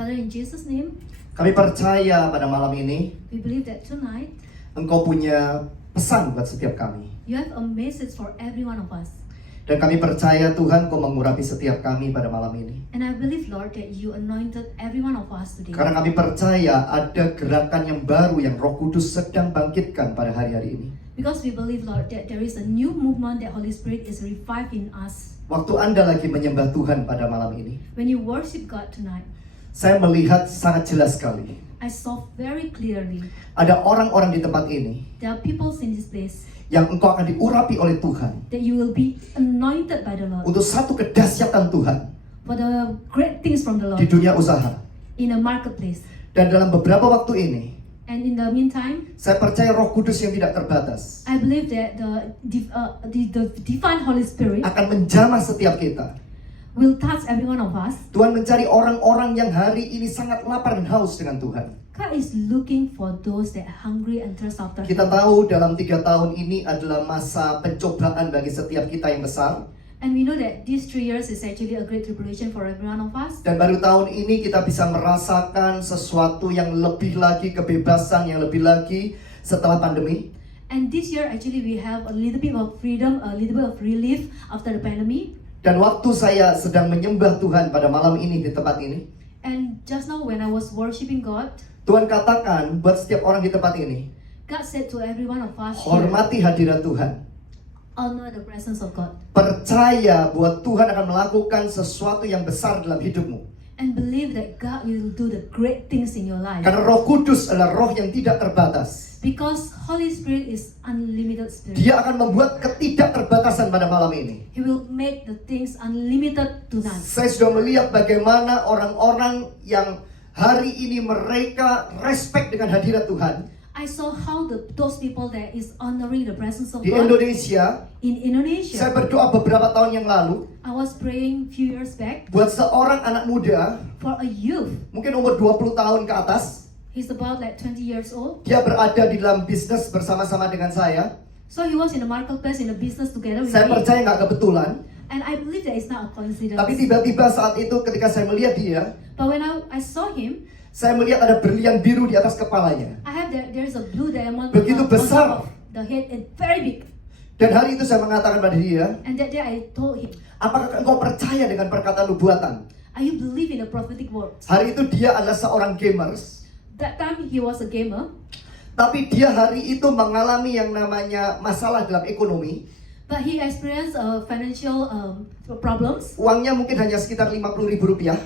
Father, in Jesus' name, Kami percaya pada malam ini we believe that tonight Engkau punya pesan buat setiap kami. you have a message for every one of us. Dan kami percaya Tuhan Kau mengurapi setiap kami pada malam ini. And I believe, Lord, that you anointed every one of us today. Karena kami percaya ada gerakan yang baru yang Roh Kudus sedang bangkitkan pada hari-hari ini. Because we believe, Lord, that there is a new movement that Holy Spirit is reviving us. Waktu Anda lagi menyembah Tuhan pada malam ini, When you worship God tonight, saya melihat sangat jelas sekali. I saw very clearly Ada orang-orang di tempat ini there are people in this place yang engkau akan diurapi oleh Tuhan that you will be anointed by the Lord untuk satu kedahsyatan Tuhan for the great things from the di Lord dunia usaha. in a marketplace. Dan dalam beberapa waktu ini, And in the meantime, saya percaya Roh Kudus yang tidak terbatas I believe that the divine Holy Spirit akan menjamah setiap kita. will touch every one of us. Tuhan mencari orang-orang yang hari ini sangat lapar dan haus dengan Tuhan. God is looking for those that are hungry and thirst after Kita Him. tahu dalam 3 tahun ini adalah masa pencobaan bagi setiap kita yang besar. And we know that these 3 years is actually a great tribulation for every one of us. Dan baru tahun ini kita bisa merasakan sesuatu yang lebih lagi, kebebasan yang lebih lagi setelah pandemi. And this year actually we have a little bit of freedom, a little bit of relief after the pandemic. Dan waktu saya sedang menyembah Tuhan pada malam ini di tempat ini, And just now when I was worshiping God, Tuhan katakan buat setiap orang di tempat ini, God said to every one of us here, hormati hadirat Tuhan. honor the presence of God. Percaya bahwa Tuhan akan melakukan sesuatu yang besar dalam hidupmu. And believe that God will do the great things in your life. Karena Roh Kudus adalah roh yang tidak terbatas. Because Holy Spirit is unlimited spirit. Dia akan membuat ketidakterbatasan pada malam ini. He will make the things unlimited to none. Saya sudah melihat bagaimana orang-orang yang hari ini mereka respect dengan hadirat Tuhan. I saw how those people that is honoring the presence of Di God Indonesia, in saya Indonesia. berdoa beberapa tahun yang lalu I was praying few years back buat seorang anak muda, for a youth. mungkin umur 20 tahun ke atas. He's about like 20 years old. Dia berada di dalam bisnis bersama-sama dengan saya. So he was in the marketplace in a business together with Saya me. percaya nggak kebetulan. And I believe that it's not a coincidence. Tapi tiba-tiba saat itu ketika saya melihat dia, But when I saw him, saya melihat ada berlian biru di atas kepalanya. I have there's a blue diamond Begitu on besar. top of the head and very big. Dan hari itu saya mengatakan pada dia, And that day I told him, apakah engkau percaya dengan perkataan nubuatan? are you believe in the prophetic words? Hari itu dia adalah seorang gamers, That time he was a gamer, tapi dia hari itu mengalami yang namanya masalah dalam ekonomi. but he experienced financial problems. Uangnya mungkin hanya sekitar 50.000 rupiah.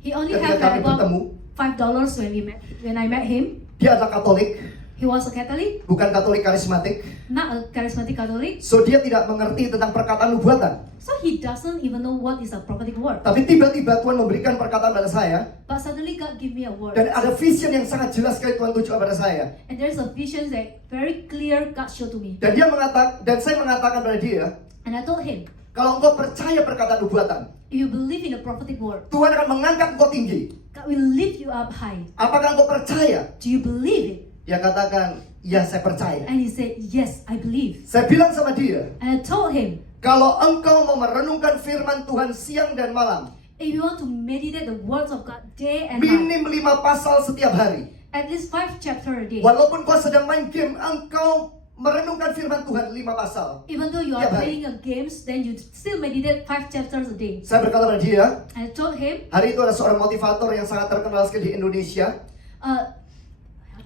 He only Ketika had kami like about bertemu, $5 when I met him. dia adalah Katolik, He was a Catholic, bukan Katolik karismatik. not a charismatic Catholic. So dia tidak mengerti tentang perkataan nubuatan. So he doesn't even know what is a prophetic word. Tapi tiba-tiba Tuhan memberikan perkataan pada saya, But suddenly God gave me a word. dan ada vision yang sangat jelas sekali Tuhan tunjukkan pada saya. And there's a vision that very clear God showed to me. Dan saya mengatakan pada dia, And I told him, kalau engkau percaya perkataan nubuatan, if you believe in the prophetic word, Tuhan akan mengangkat engkau tinggi. God will lift you up high. Apakah engkau percaya? Do you believe it? Dia katakan, ya saya percaya. And he said, yes, I believe. Saya bilang sama dia, And I told him, kalau engkau mau merenungkan firman Tuhan siang dan malam, if you want to meditate the words of God day and night, minim 5 pasal setiap hari. at least 5 chapters a day. Walaupun kau sedang main game, engkau merenungkan firman Tuhan 5 pasal. Even though you are Tiap hari. playing a games, then you still meditate 5 chapters a day. Saya berkata pada dia, And I told him, hari itu ada seorang motivator yang sangat terkenal sekali di Indonesia.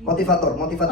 Motivator wanita.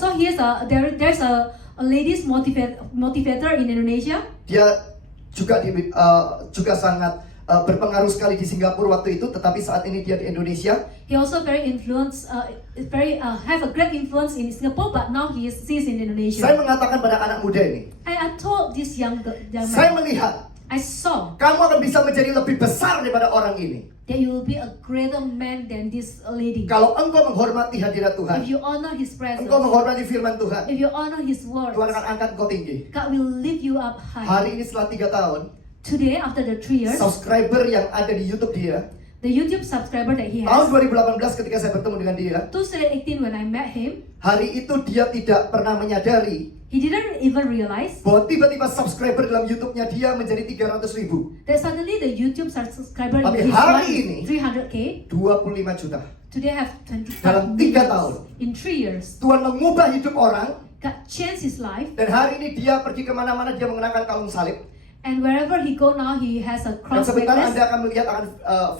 so there's a ladies motivator in Indonesia. Dia juga sangat berpengaruh sekali di Singapura waktu itu, tetapi saat ini dia di Indonesia. He also very influence, have a great influence in Singapore, but now he's in Indonesia. Saya mengatakan pada anak muda ini, And I told this young saya man, melihat I saw kamu akan bisa menjadi lebih besar daripada orang ini that you will be a greater man than this lady. kalau engkau menghormati hadirat Tuhan, If you honor His presence, engkau menghormati firman Tuhan, if you honor His word, Tuhan akan angkat engkau tinggi. God will lift you up high. Hari ini setelah 3 tahun, Today, after the 3 years, subscriber yang ada di YouTube dia the YouTube subscriber that he Tahun has. 2018 ketika saya bertemu dengan dia, 2018 when I met him, hari itu dia tidak pernah menyadari he didn't even realize bahwa tiba-tiba subscriber dalam YouTube-nya dia menjadi 300.000, that suddenly the YouTube subscriber Tapi in his hari life ini, is 300k. 25 juta. Today have 25 Dalam 3 millions. tahun. In 3 years. Tuhan mengubah hidup orang, God changed his life, dan hari ini dia pergi kemana-mana dia mengenakan kalung salib. and wherever he go now, he has a Dan cross sebentar necklace. Anda akan melihat akan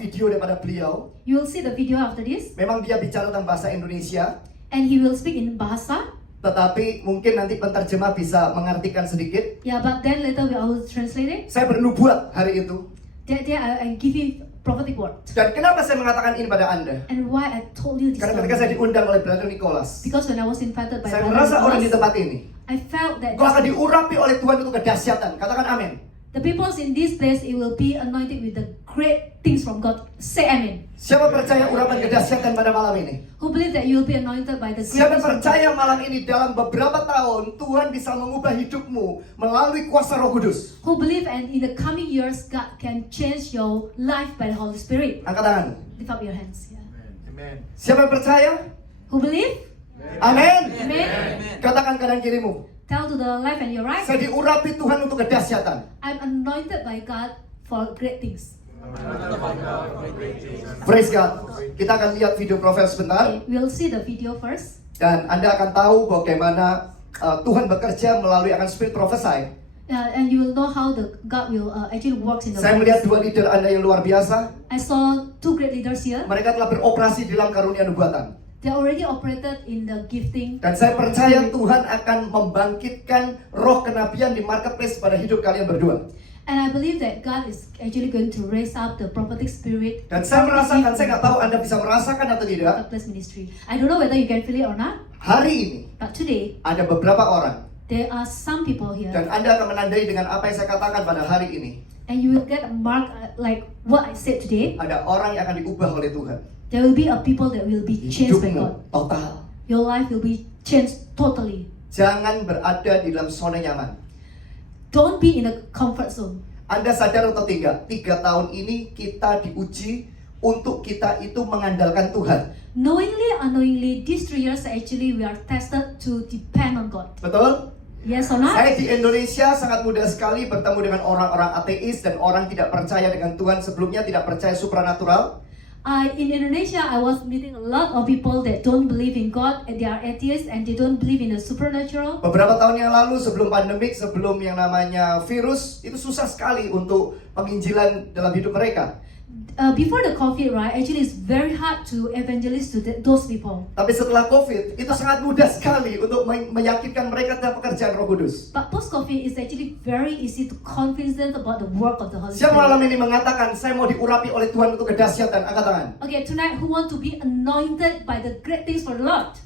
video daripada beliau. You will see the video after this, Memang dia bicara tentang bahasa Indonesia, and he will speak in Bahasa. tetapi mungkin nanti penterjemah bisa mengartikan sedikit. Yeah, but then later I will translate it. Saya bernubuat hari itu. There I give you prophetic word. Dan kenapa saya mengatakan ini pada Anda? And why I told you this Karena ketika saya story? diundang oleh Brother Nicholas, Because when I was invited by saya Brother merasa orang di Nicholas, tempat ini, I felt that kau akan diurapi oleh Tuhan untuk kedahsyatan. Katakan amin. the people in this place, it will be anointed with the great things from God. Say amen. Siapa percaya urapan kedahsyatan pada malam ini? Who believe that you will be anointed by the great Siapa things from God? percaya malam ini dalam beberapa tahun Tuhan bisa mengubah hidupmu melalui kuasa Roh Kudus? Who believe and in the coming years God can change your life by the Holy Spirit? Angkat tangan. Lift up your hands. Yeah. Amen. Siapa yang percaya? Who believe? Amin. Amen. Katakan kanan kirimu. Tell to the left and your right. Saya diurapi Tuhan untuk kedahsyatan. I'm anointed by God for great things. Praise God. Kita akan lihat video profil sebentar. Okay, we'll see the video first. Dan Anda akan tahu bagaimana Tuhan bekerja melalui akan spirit prophesy. And you will know how the God will actually works in the Saya world. melihat dua leader Anda yang luar biasa. I saw two great leaders here. Mereka telah beroperasi dalam karunia nubuatan. They already operated in the gifting. Dan saya percaya Tuhan akan membangkitkan roh kenabian di marketplace pada hidup kalian berdua. And I believe that God is actually going to raise up the prophetic spirit. Dan saya merasakan, saya nggak tahu Anda bisa merasakan atau tidak. Marketplace ministry. I don't know whether you can feel it or not, Hari ini but today ada beberapa orang there are some people here, dan Anda akan menandai dengan apa yang saya katakan pada hari ini. and you will get a mark like what I said today. Ada orang yang akan diubah oleh Tuhan. There will be a people that will be changed by God. Hidupmu total. Your life will be changed totally. Jangan berada di dalam zona nyaman. Don't be in a comfort zone. Anda sadar atau tidak? 3 tahun ini kita diuji untuk kita itu mengandalkan Tuhan. Knowingly, unknowingly, these 3 years actually we are tested to depend on God. Betul? Yes or not? Saya di Indonesia sangat mudah sekali bertemu dengan orang-orang ateis dan orang tidak percaya dengan Tuhan sebelumnya, tidak percaya supranatural. In Indonesia, I was meeting a lot of people that don't believe in God, and they are atheists, and they don't believe in the supernatural. Beberapa tahun yang lalu sebelum pandemik, sebelum yang namanya virus, itu susah sekali untuk penginjilan dalam hidup mereka. Before the COVID, right, actually it's very hard to evangelize to those people. Tapi setelah COVID, itu sangat mudah sekali untuk meyakinkan mereka tentang pekerjaan Roh Kudus. But post-COVID, it's actually very easy to convince them about the work of the Holy Siapa malam Spirit. ini mengatakan, saya mau diurapi oleh Tuhan untuk kedahsyatan? Angkat tangan. Okay, tonight, who want to be anointed by the great things for the Lord?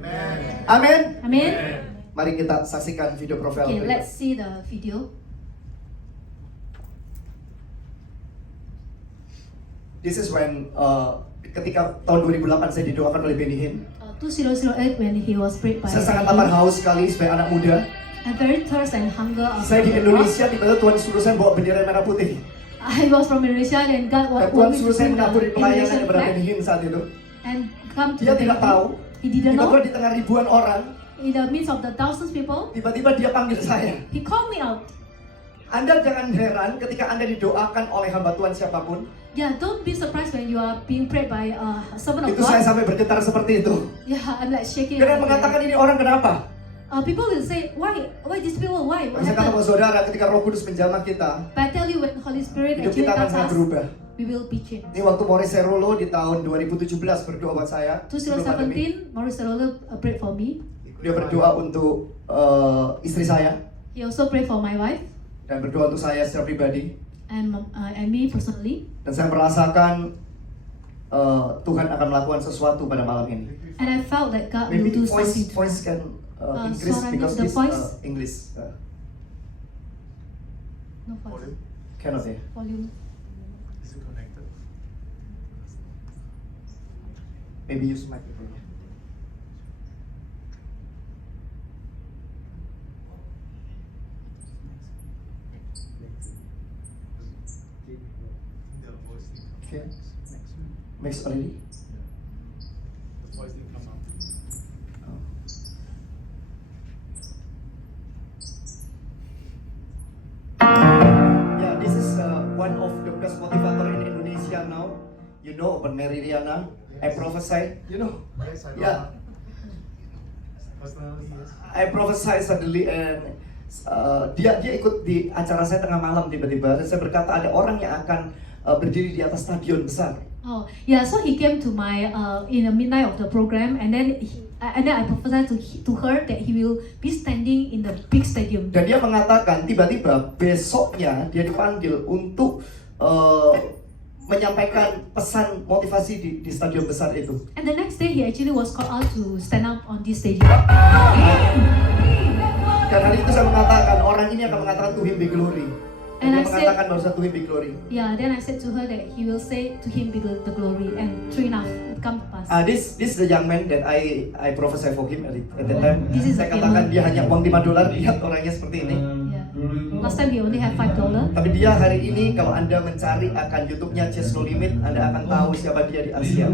Amen. Amin. Amen? Mari kita saksikan video profil. Okay, berikut. let's see the video. This is when ketika tahun 2008 saya didoakan oleh Benny Hinn. 2008 when he was prayed by Saya sangat lapar haus sekali sebagai anak muda. I'm very thirst and hunger of Saya di the Indonesia, tiba-tiba Tuhan suruh saya bawa bendera merah putih. I was from Indonesia and God Dan Tuhan wanted me to suruh saya bring the menaburi pelayanan Indonesian kepada flag Benny Hinn saat itu. and come to Dia the tidak Benny. tahu. He didn't know. Tiba-tiba di tengah ribuan orang, In the midst of the thousands people, tiba-tiba dia panggil saya. he called me out. Anda jangan heran ketika Anda didoakan oleh hamba Tuhan siapapun. Yeah, don't be surprised when you are being prayed by a servant of Itu saya God. sampai bergetar seperti itu. Yeah, I'm like shaking. Karena mengatakan ini orang kenapa? People will say, why these people? Why? What Saya kata sama happened? saudara, ketika Roh Kudus menjamah kita, But I tell you, when Holy Spirit hidup actually kita akan touch sangat us, berubah. we will be changed. Ini waktu Maurice Serolo di tahun 2017 berdoa buat saya. sebelum pandemi. 2017, Maurice Serolo prayed for me. Dia berdoa untuk istri saya He also prayed for my wife dan berdoa untuk saya secara pribadi. and me personally. Dan saya merasakan Tuhan akan melakukan sesuatu pada malam ini. And I felt that God will Maybe do voice something. voice can increase suaranya, because the this voice. English No voice. cannot ya. Volume. Is it connected? Maybe use microphone. The voice. Okay. Really? The voice didn't come out. Oh. Yeah, this is one of the best motivator in Indonesia now. You know about Mary Riana? I prophesy. You know? Yes, I know. Yeah. Personally, yes. I prophesy suddenly and dia ikut di acara saya tengah malam tiba-tiba dan saya berkata ada orang yang akan berdiri di atas stadion besar. Oh, yeah. So he came to my in the midnight of the program, and then I prophesied to her that he will be standing in the big stadium. Dan dia mengatakan tiba-tiba besoknya dia dipanggil untuk menyampaikan pesan motivasi di stadion besar itu. And the next day, he actually was called out to stand up on this stadium. Dan hari itu saya mengatakan orang ini akan mengatakan to him be glory. And Dia I said- mengatakan bahwa to him be glory. Yeah. Then I said to her that he will say to him be the glory, and true enough, it come to pass. This is the young man that I prophesy for him at that time. This is Saya the katakan young- dia hanya uang $5, lihat orangnya seperti ini. Yeah. Last time he only had $5. Tapi dia hari ini kalau Anda mencari akan YouTube-nya Just No Limit, Anda akan tahu siapa dia di Asia.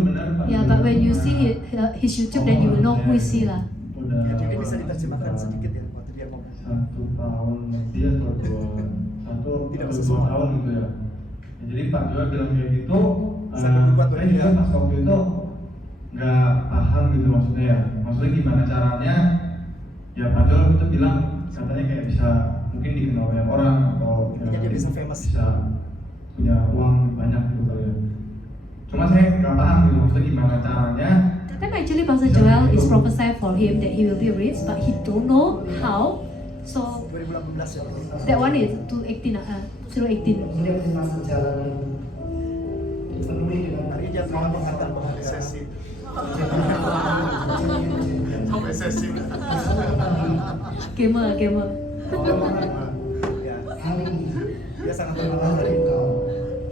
Yeah, but when you see his YouTube, then you will know who is he lah. Ya, jadi bisa diterjemahkan sedikit ya waktu dia ngomong. 1 tahun lebih atau 1 Tidak atau bisa 2 tahun gitu ya. Ya, jadi Pak Joel bilang kayak gitu, Sampai berbuat saya banyak. juga pas waktu itu nggak paham gitu maksudnya ya. Maksudnya gimana caranya? Ya Pak Joel itu bilang katanya kayak bisa mungkin dikenal banyak orang atau Intinya dia bisa famous. bisa punya uang banyak gitu kali ya. Cuma saya nggak paham gitu maksudnya gimana caranya. That time actually Pastor Joel is prophesied for him that he will be rich, but he don't know how. So 2018 ya. that one is 2018. 2018. Ini masa jalan penuhi dengan hari dia mau mengatakan bahwa Resesi. Sampai sesi. Gamer. ya, dia sangat terkenal dari engkau.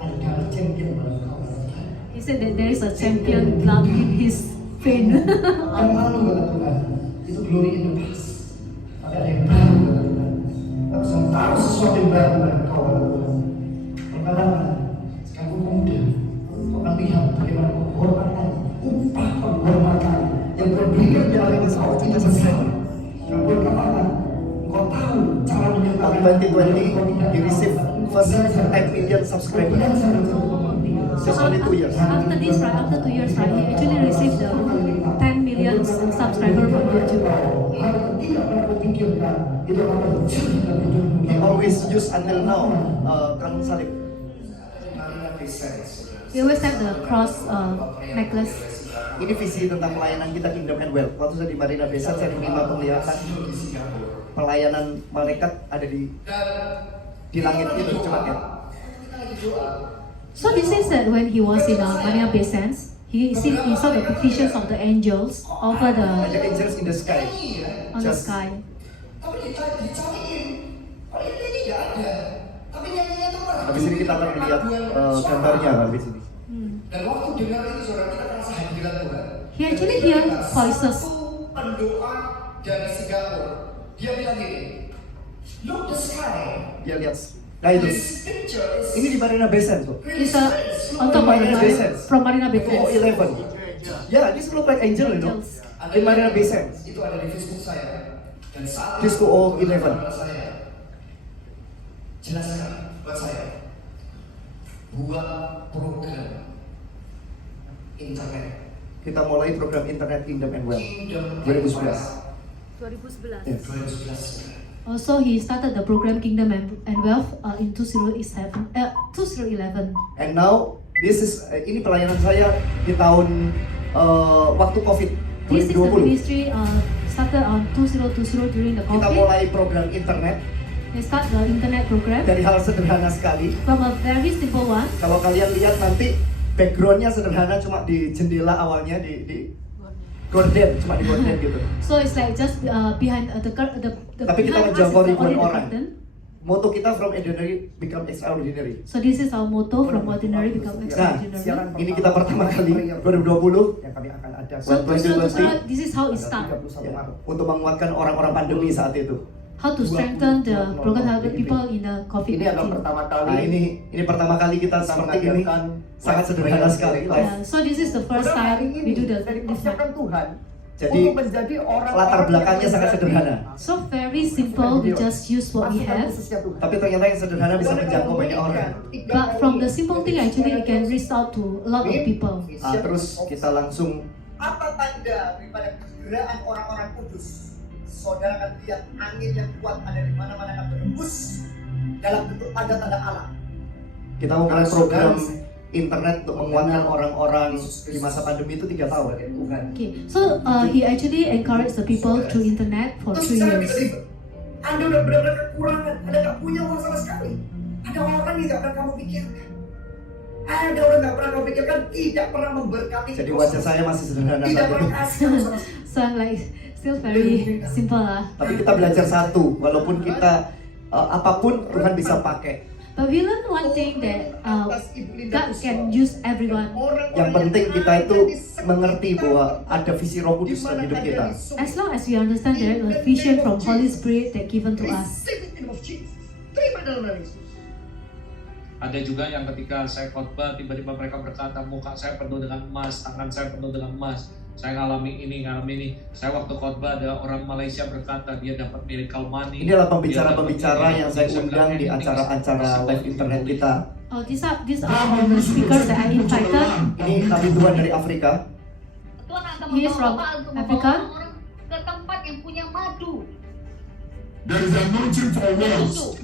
Ada champion pada engkau. He said that there is a champion club in his vein. Yang lalu kata Tuhan, itu glory in the past. Tapi ada yang baru kata Tuhan. Aku sedang taruh sesuatu yang baru pada engkau kata Tuhan. Perkara sekarang kau muda, kau akan lihat bagaimana penghormatan, upah penghormatan yang berbeda dari engkau tidak selesai. Yang berkata, engkau tahu cara menyembahkan 2020 he received first 10 million subscribers. So Just only 2 years. after this, right, after 2 years, right, he actually received the 10 million subscriber from YouTube. He always use until now kalung salib. He always have the cross necklace. Ini visi tentang pelayanan kita Kingdom and Wealth. Waktu saya di Marina Bay Sands, saya menerima penglihatan pelayanan malaikat ada di langit itu cepatnya. So this is that when he was in Marina Bay Sands, he saw the visions of the angels over Ada the angels in the sky. on the Just- sky. Habis ini kita akan melihat gambarnya habis ini. Dan waktu dengar itu saudara kita merasa hadirat Tuhan. He actually hear voices. Satu pendoa dari Singapura, dia bilang gini, look the sky. Dia lihat. Nah itu. This picture is Ini di Marina Bay Sands, Bro. It's on top of Marina Bay Sands. from Marina Bay Oh, Sands. 11. Ya, this look like angel, you know. Angels. Di Marina Bay Sands. itu ada di Facebook saya. Dan saat This to all 11. saya jelaskan buat saya buat program internet Kita mulai program internet Kingdom and Wealth Kingdom 2011. 2011. Yes. 2011. Also, he started the program Kingdom and Wealth in 2011. And now this is ini pelayanan saya di tahun waktu Covid This is the 2020. ministry started on 2020 during the Kita COVID. mulai program internet They start the internet program dari hal sederhana sekali. from a very simple one. Kalau kalian lihat nanti backgroundnya sederhana, cuma di jendela awalnya di gorden, cuma di gorden gitu. So it's like just behind the Tapi kita behind us is menjangkau the ribuan only the orang. curtain. Moto kita from ordinary become extraordinary. So this is our motto, from ordinary become Nah, extraordinary. ini kita pertama kali 2020 yang kami akan ada So 2020 this is how it started. 31 ya, Maret. untuk menguatkan orang-orang pandemi saat itu. how to strengthen the broken-hearted people in the Ini adalah COVID-19. pertama kali. Nah ini pertama kali kita kita seperti ini, mengajarkan sangat sederhana sekali. Yeah, so this is the first Saudara, hari time we ini do sudah this. dipersiapkan Tuhan Jadi untuk menjadi orang latar belakangnya sangat sederhana. So very simple, we just use what we have. Tapi ternyata yang sederhana bisa menjangkau banyak orang. But from the simple thing, actually, it can reach out to a lot of people. Terus kita langsung Apa tanda daripada pergerakan orang-orang kudus? Saudara akan lihat angin yang kuat ada di mana-mana akan berembus dalam bentuk tanda-tanda alam. kita memulai program internet untuk menguatkan orang-orang di masa pandemi itu 3 tahun. Okay, so he actually encouraged the people through internet for 3 Terus secara years. tiba-tiba, Anda udah benar-benar kekurangan, Anda gak punya uang sama sekali. Ada orang yang gak pernah kamu pikirkan. Ada orang gak pernah kamu pikirkan, tidak pernah memberkati. Jadi wajah saya masih sederhana tidak saat pernah itu. kasih kamu sama sekali. So I'm like still very simple lah. Tapi kita belajar satu, walaupun kita apapun Tuhan bisa pakai. But we learn one thing that God can use everyone. Yang penting kita itu mengerti bahwa ada visi Roh Kudus dalam hidup kita. As long as we understand there is a vision from Holy Spirit that given to us. Receive it in the name of Jesus. Terima dalam nama Yesus. Ada juga yang ketika saya khotbah tiba-tiba mereka berkata muka saya penuh dengan emas, tangan saya penuh dengan emas. Saya ngalami ini. Saya waktu khotbah ada orang Malaysia berkata dia dapat miracle money. Ini adalah pembicara-pembicara yang saya undang di acara-acara live internet kita. Oh, these are all the speakers that I invited. Ini nabi Tuhan dari Afrika. Tuhan akan He is from membawa Bapak untuk Africa. membawa orang ke tempat yang punya madu. There is anointing for wealth,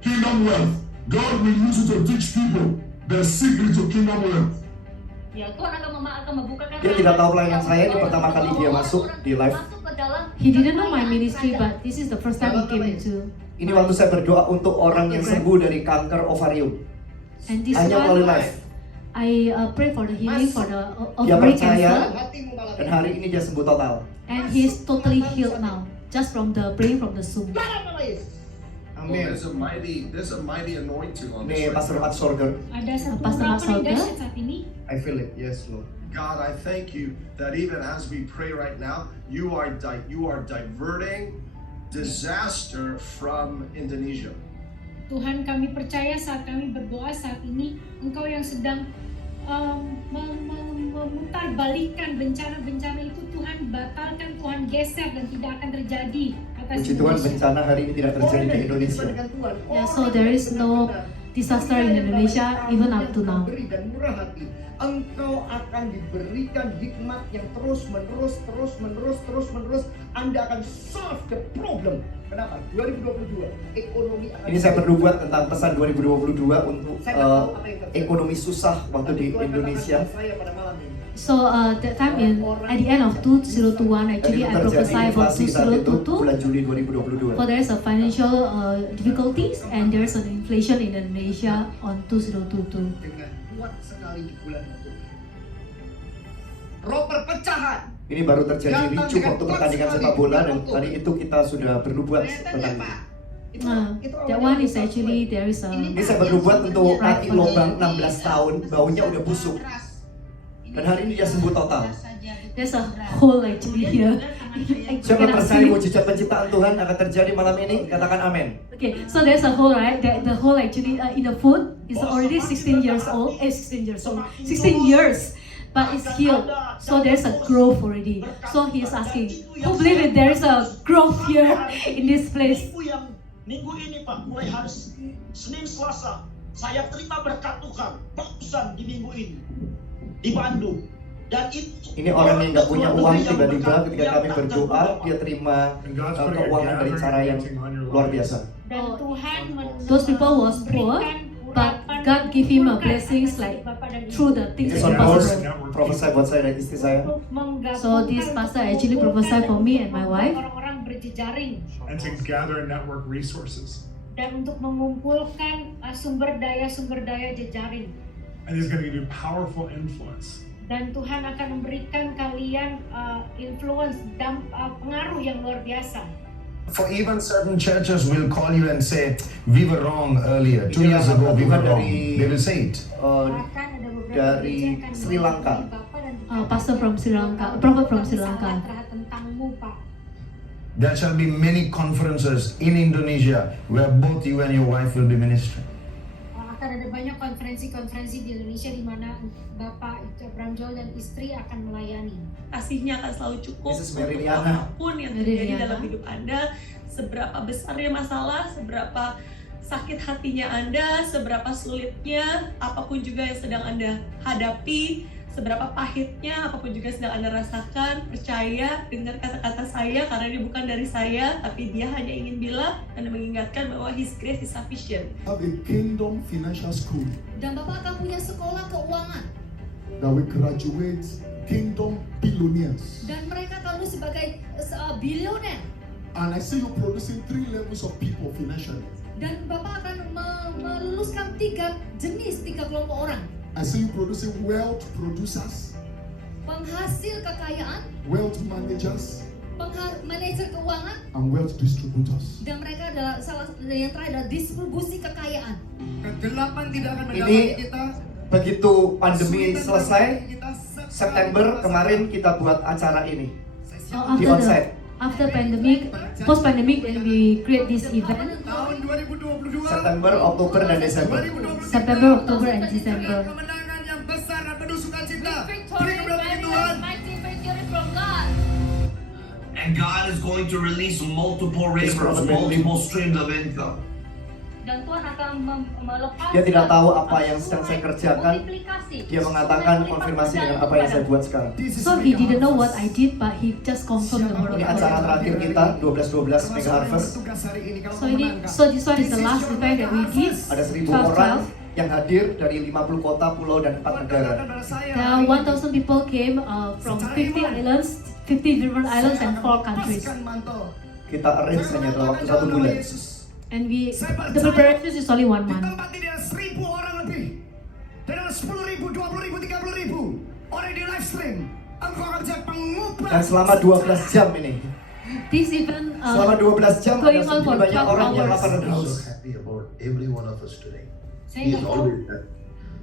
kingdom wealth. God will use it to teach people the secret to kingdom wealth. Ya, Tuhan akan membukakan. Dia tidak tahu pelayanan saya, ini pertama kali dia masuk di live. Masuk ke dalam He didn't know my ministry, but this is the first time he came into. Ini waktu saya berdoa untuk orang yang sembuh dari kanker ovarium. And this Hanya melalui one, live. I pray for the healing for the Dia ovary percaya cancer, dan hari ini dia sembuh total. and he's totally healed now, just from the praying from the Zoom. Dalam nama Yesus. Amin. There's a mighty anointing on Ini this. Pastor Mat Sorger. Ada satu Pastor urapan Mat yang Sorger. dahsyat saat ini. I feel it. Yes, Lord. God, I thank you that even as we pray right now, you are diverting disaster from Indonesia. Tuhan, kami percaya saat kami berdoa saat ini, Engkau yang sedang memutarbalikkan bencana-bencana itu. Tuhan batalkan, Tuhan geser dan tidak akan terjadi atas Puji Tuhan, Indonesia. bencana hari ini tidak terjadi di Indonesia. Yeah, so there is no disaster in Indonesia even up to now. Beri dan murah hati. Engkau akan diberikan hikmat yang terus menerus. Anda akan solve the problem. Kenapa? 2022 ekonomi akan. Ini saya bernubuat tentang pesan 2022 untuk ekonomi susah waktu di Indonesia. Saya pada malam ini. So that time at the end of 2021, Dan actually itu I terjadi prophesy about inflasi saat itu 2022. bulan Juli 2022. For there is a financial difficulties and there is an inflation in Indonesia on 2022. Dengan kuat sekali di bulan Oktober. Roh perpecahan. Ini baru terjadi ricuh waktu pertandingan sepak bola dan hari itu kita sudah bernubuat tentang itu. That one is actually there is a Ini saya bernubuat untuk Rati Lobang 16 tahun, baunya udah busuk. Dan hari ini dia sembuh total. there's a hole actually here. I Siapa cannot percaya see. mujizat penciptaan Tuhan akan terjadi malam ini? Katakan amin. Okay, so there's a hole, right? The hole actually in the foot is already 16 years old. 16 years. But it's healed. So there's a growth already. So he's asking, who believe it? There is a growth here in this place. Minggu ini Pak, mulai hari Senin Selasa, saya terima berkat Tuhan, tebusan di minggu ini di Bandung. Dan itu Ini orang yang nggak punya uang tiba-tiba ketika kami berdoa dia terima And God's putting a keuangan dari cara yang gathering anointing on your luar life. biasa. Dan Tuhan Those people was poor, but God give him a blessings like through the things It's that on board. impossible. Profesor buat saya dan istri saya. So this pastor actually prophesied for me and my wife. Orang-orang berjejaring And to gather and network resources. dan untuk mengumpulkan sumber daya jejaring. And He's going to give you powerful influence. Dan Tuhan akan memberikan kalian influence dan pengaruh yang luar biasa. For even certain churches will call you and say, we were wrong earlier. 2 Ini years yang ago we were Tuhan wrong. dari- They will say it. Bahkan ada beberapa dari gereja yang akan Sri Lanka. menghubungi Bapak dan Pastor from Sri Lanka, prophet from Sri Lanka. Terhadap tentangmu, Pak. there shall be many conferences in Indonesia where both you and your wife will be ministering. Akan ada banyak konferensi-konferensi di Indonesia di mana Bapak Bram Joel dan istri akan melayani. Kasihnya akan selalu cukup This is untuk Meridiana. apapun yang Meridiana. terjadi dalam hidup Anda, seberapa besarnya masalah, seberapa sakit hatinya Anda, seberapa sulitnya apapun juga yang sedang Anda hadapi, seberapa pahitnya apapun juga sedang Anda rasakan, percaya dengar kata-kata saya karena ini bukan dari saya, tapi dia hanya ingin bilang dan mengingatkan bahwa His grace is sufficient. Have a kingdom financial school Dan Bapak akan punya sekolah keuangan. that will graduate kingdom billionaires. Dan mereka akan lulus sebagai bilioner. And I see you producing 3 levels of people financially. Dan Bapak akan meluluskan 3 kelompok orang. I see you producing wealth producers, Penghasil kekayaan, wealth managers, manajer keuangan, and wealth distributors. dan mereka adalah yang terakhir adalah distribusi kekayaan. Kegelapan tidak akan Ini begitu pandemi selesai, September kemarin kita buat acara ini So di onsite. after pandemic, post pandemic, then we create this event. Tahun 2022 September, Oktober, dan Desember. September, October, and December. kemenangan yang besar dan penuh sukacita. Victory Beri kemuliaan bagi Tuhan. mighty victory from God. And God is going to release multiple Yes, rivers, Prophet Bentley. multiple streams of income. Dan Tuhan akan melepaskan. Dia tidak tahu apa yang sedang saya kerjakan. Multiplikasi. Dia mengatakan konfirmasi dengan apa yang saya buat sekarang. So he didn't know what I did, but he just confirmed the word Ini of acara God. terakhir kita 12-12 Mega Harvest. So this one is the last event that we did. Ada 1.000 12. orang yang hadir dari 50 kota, pulau, dan 4 negara. There are 1,000 people came from 50 islands, 50 different islands and 4 countries. Kita arrange hanya dalam waktu 1 bulan. And the preparation is only 1 Di month. tempat ini ada 1.000 orang lebih. Dan ada 10.000, 20.000, 30.000 orang di live stream. Engkau akan bisa pengubah. Dan selama 12 jam ini, This event selama 12 jam ada going on for segitu banyak 12 orang yang hours. lapar dan haus. Happy about every one of us today. Saya He's nggak tahu. always happy.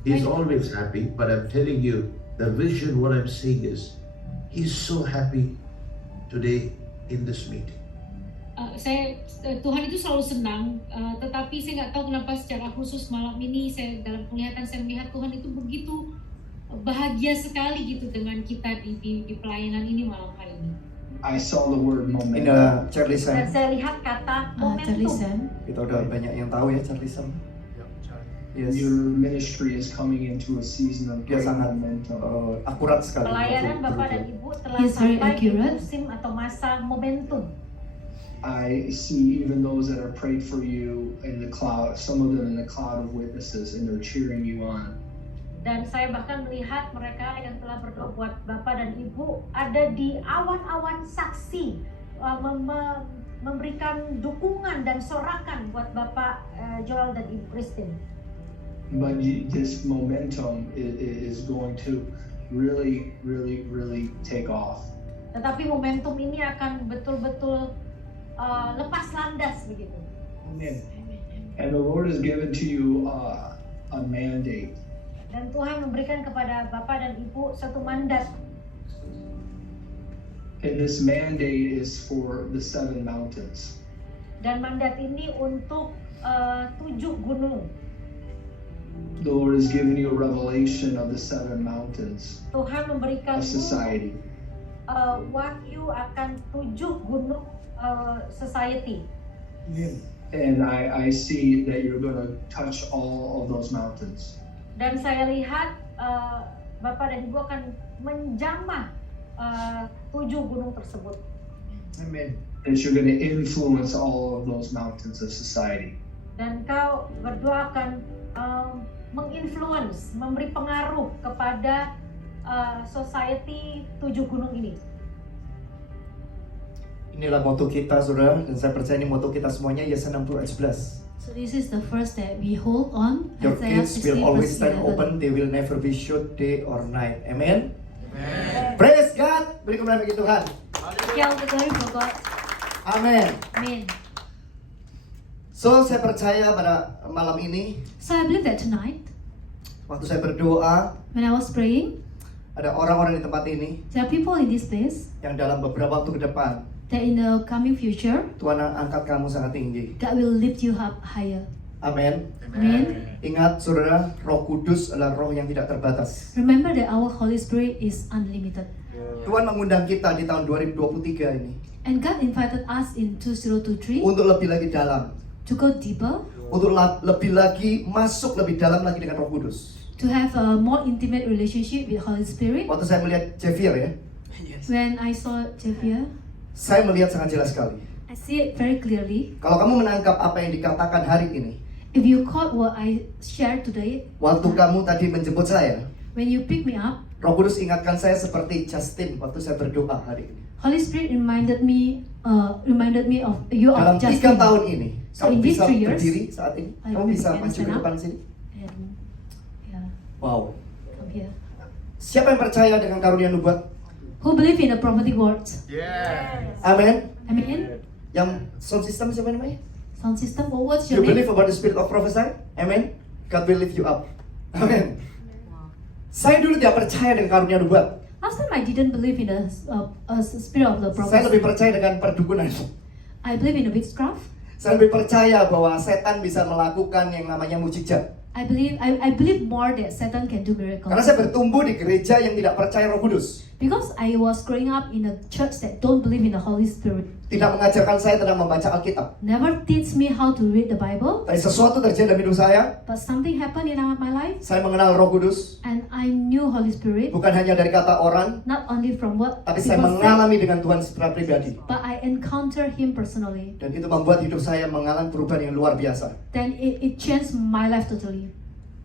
He's always happy, but I'm telling you, the vision, what I'm seeing is, he's so happy today in this meeting. Tuhan itu selalu senang, tetapi saya nggak tahu kenapa secara khusus malam ini saya dalam penglihatan saya melihat Tuhan itu begitu bahagia sekali gitu dengan kita di pelayanan ini malam hari ini. I saw the word Ini momentum. adalah Charlie Sam. Dan saya lihat kata Charlie momentum. Sam. Kita udah banyak yang tahu ya Charlie Sam. Yes. Your ministry is coming into a season of Dia great sangat momentum. akurat sekali. Pelayanan Betul, Bapak betul. dan Ibu telah He's very sampai di accurate. musim atau masa momentum. I see even those that are prayed for you in the cloud, some of them in the cloud of witnesses, and they're cheering you on. Dan saya bahkan melihat mereka yang telah berdoa buat Bapak dan Ibu ada di awan-awan saksi, memberikan dukungan dan sorakan buat Bapak Joel dan Ibu Christine. But this momentum is going to really take off. Tetapi momentum ini akan betul-betul lepas landas begitu. Amen. And the Lord has given to you a mandate. Dan Tuhan memberikan kepada Bapak dan Ibu satu mandat. And this mandate is for the 7 mountains. Dan mandat ini untuk 7 gunung. The Lord has given you a revelation of the 7 mountains Tuhan memberikan of society. wahyu akan 7 gunung society. And I see that you're going to touch all of those mountains. Dan saya lihat Bapak dan Ibu akan menjamah 7 gunung tersebut. Amen. That you're going to influence all of those mountains of society. Dan kau berdua akan menginfluence, memberi pengaruh kepada society 7 gunung ini. Inilah moto kita, saudara, dan saya percaya ini moto kita semuanya, Yesaya 60 ayat 11. So this is the first that we hold on. Your Isaiah gates will 60 always verse stand 11. open, they will never be shut day or night. Amen. Praise God. Beri kemuliaan bagi Tuhan. Give the glory for God. Amen. Amen. So saya percaya pada malam ini, So I believe that tonight, waktu saya berdoa, when I was praying, ada orang-orang di tempat ini there are people in this place yang dalam beberapa waktu ke depan that in the coming future, Tuhan angkat kamu sangat tinggi. God will lift you up higher. Amin. Amen. Ingat saudara, Roh Kudus adalah roh yang tidak terbatas. Remember that our Holy Spirit is unlimited. Tuhan mengundang kita di tahun 2023 ini And God invited us in 2023 untuk lebih lagi dalam, to go deeper, untuk lebih lagi masuk lebih dalam lagi dengan Roh Kudus. to have a more intimate relationship with Holy Spirit. Waktu saya melihat Javier ya, When I saw Javier, saya melihat sangat jelas sekali. I see it very clearly. Kalau kamu menangkap apa yang dikatakan hari ini, If you caught what I shared today, waktu kamu tadi menjemput saya, when you pick me up, Roh Kudus ingatkan saya seperti Justin waktu saya berdoa hari ini. Holy Spirit reminded me of you Dalam of 3 Justin. tahun ini, So kamu in these bisa 3 years, berdiri saat ini, I kamu bisa can maju ke stand up. depan sini. And yeah, Wow. come here. Siapa yang percaya dengan karunia nubuat? Who believe in the prophetic words? Amin. Amen. Yang sound system siapa namanya? Sound system. Well, what's You your name? believe about the spirit of prophecy? Amen. God will lift you up. Amen. Saya dulu tidak percaya dengan karunia nubuat. Last time I didn't believe in the spirit of the Saya lebih prophet. percaya dengan perdukunan. I believe in the witchcraft. Saya lebih percaya bahwa setan bisa melakukan yang namanya mujizat. I believe more that Satan can do miracles. Karena saya bertumbuh di gereja yang tidak percaya Roh Kudus. Because I was growing up in a church that don't believe in the Holy Spirit. Tidak mengajarkan saya tentang membaca Alkitab. Never teach me how to read the Bible. Tapi sesuatu terjadi dalam hidup saya. But something happened in my life. Saya mengenal Roh Kudus. And I knew Holy Spirit. Bukan hanya dari kata orang. Not only from what Tapi saya people say, mengalami dengan Tuhan secara pribadi. but I encounter Him personally. Dan itu membuat hidup saya mengalami perubahan yang luar biasa. Then it changed my life totally.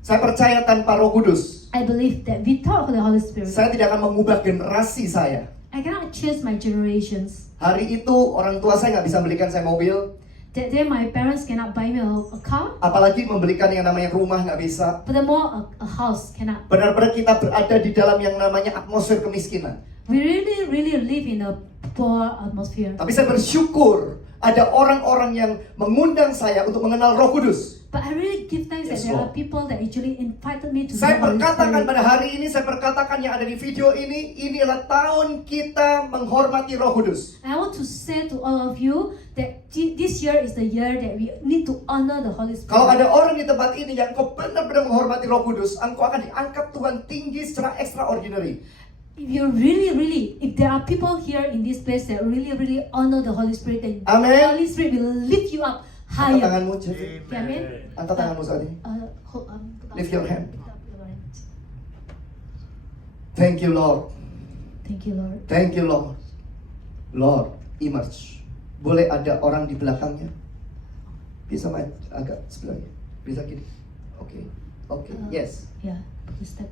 Saya percaya tanpa Roh Kudus, I believe that without the Holy Spirit, saya tidak akan mengubah generasi saya. I cannot change my generations. Hari itu orang tua saya nggak bisa belikan saya mobil, That day my parents cannot buy me a car. apalagi membelikan yang namanya rumah nggak bisa. Furthermore, a house cannot. Benar-benar kita berada di dalam yang namanya atmosfer kemiskinan. We really live in a poor atmosphere. Tapi saya bersyukur ada orang-orang yang mengundang saya untuk mengenal Roh Kudus. But I really give thanks Yes, that there Lord. are people that actually invited me to Saya the Holy perkatakan Spirit. pada hari ini, saya perkatakan yang ada di video ini adalah tahun kita menghormati Roh Kudus. I want to say to all of you that this year is the year that we need to honor the Holy Spirit. Kalau ada orang di tempat ini yang kau benar-benar menghormati Roh Kudus, engkau akan diangkat Tuhan tinggi secara extraordinary. If you if there are people here in this place that really honor the Holy Spirit, then Amen. the Holy Spirit will lift you up Angkat higher. tanganmu, Jeffrey. Amen. Angkat tanganmu saat ini. Lift your hand. Thank you, Lord. Thank you, Lord. Thank you, Lord. Lord, emerge. Boleh ada orang di belakangnya? Bisa main agak sebelahnya. Bisa gini. Oke. Oke. Yes. Yeah, you step.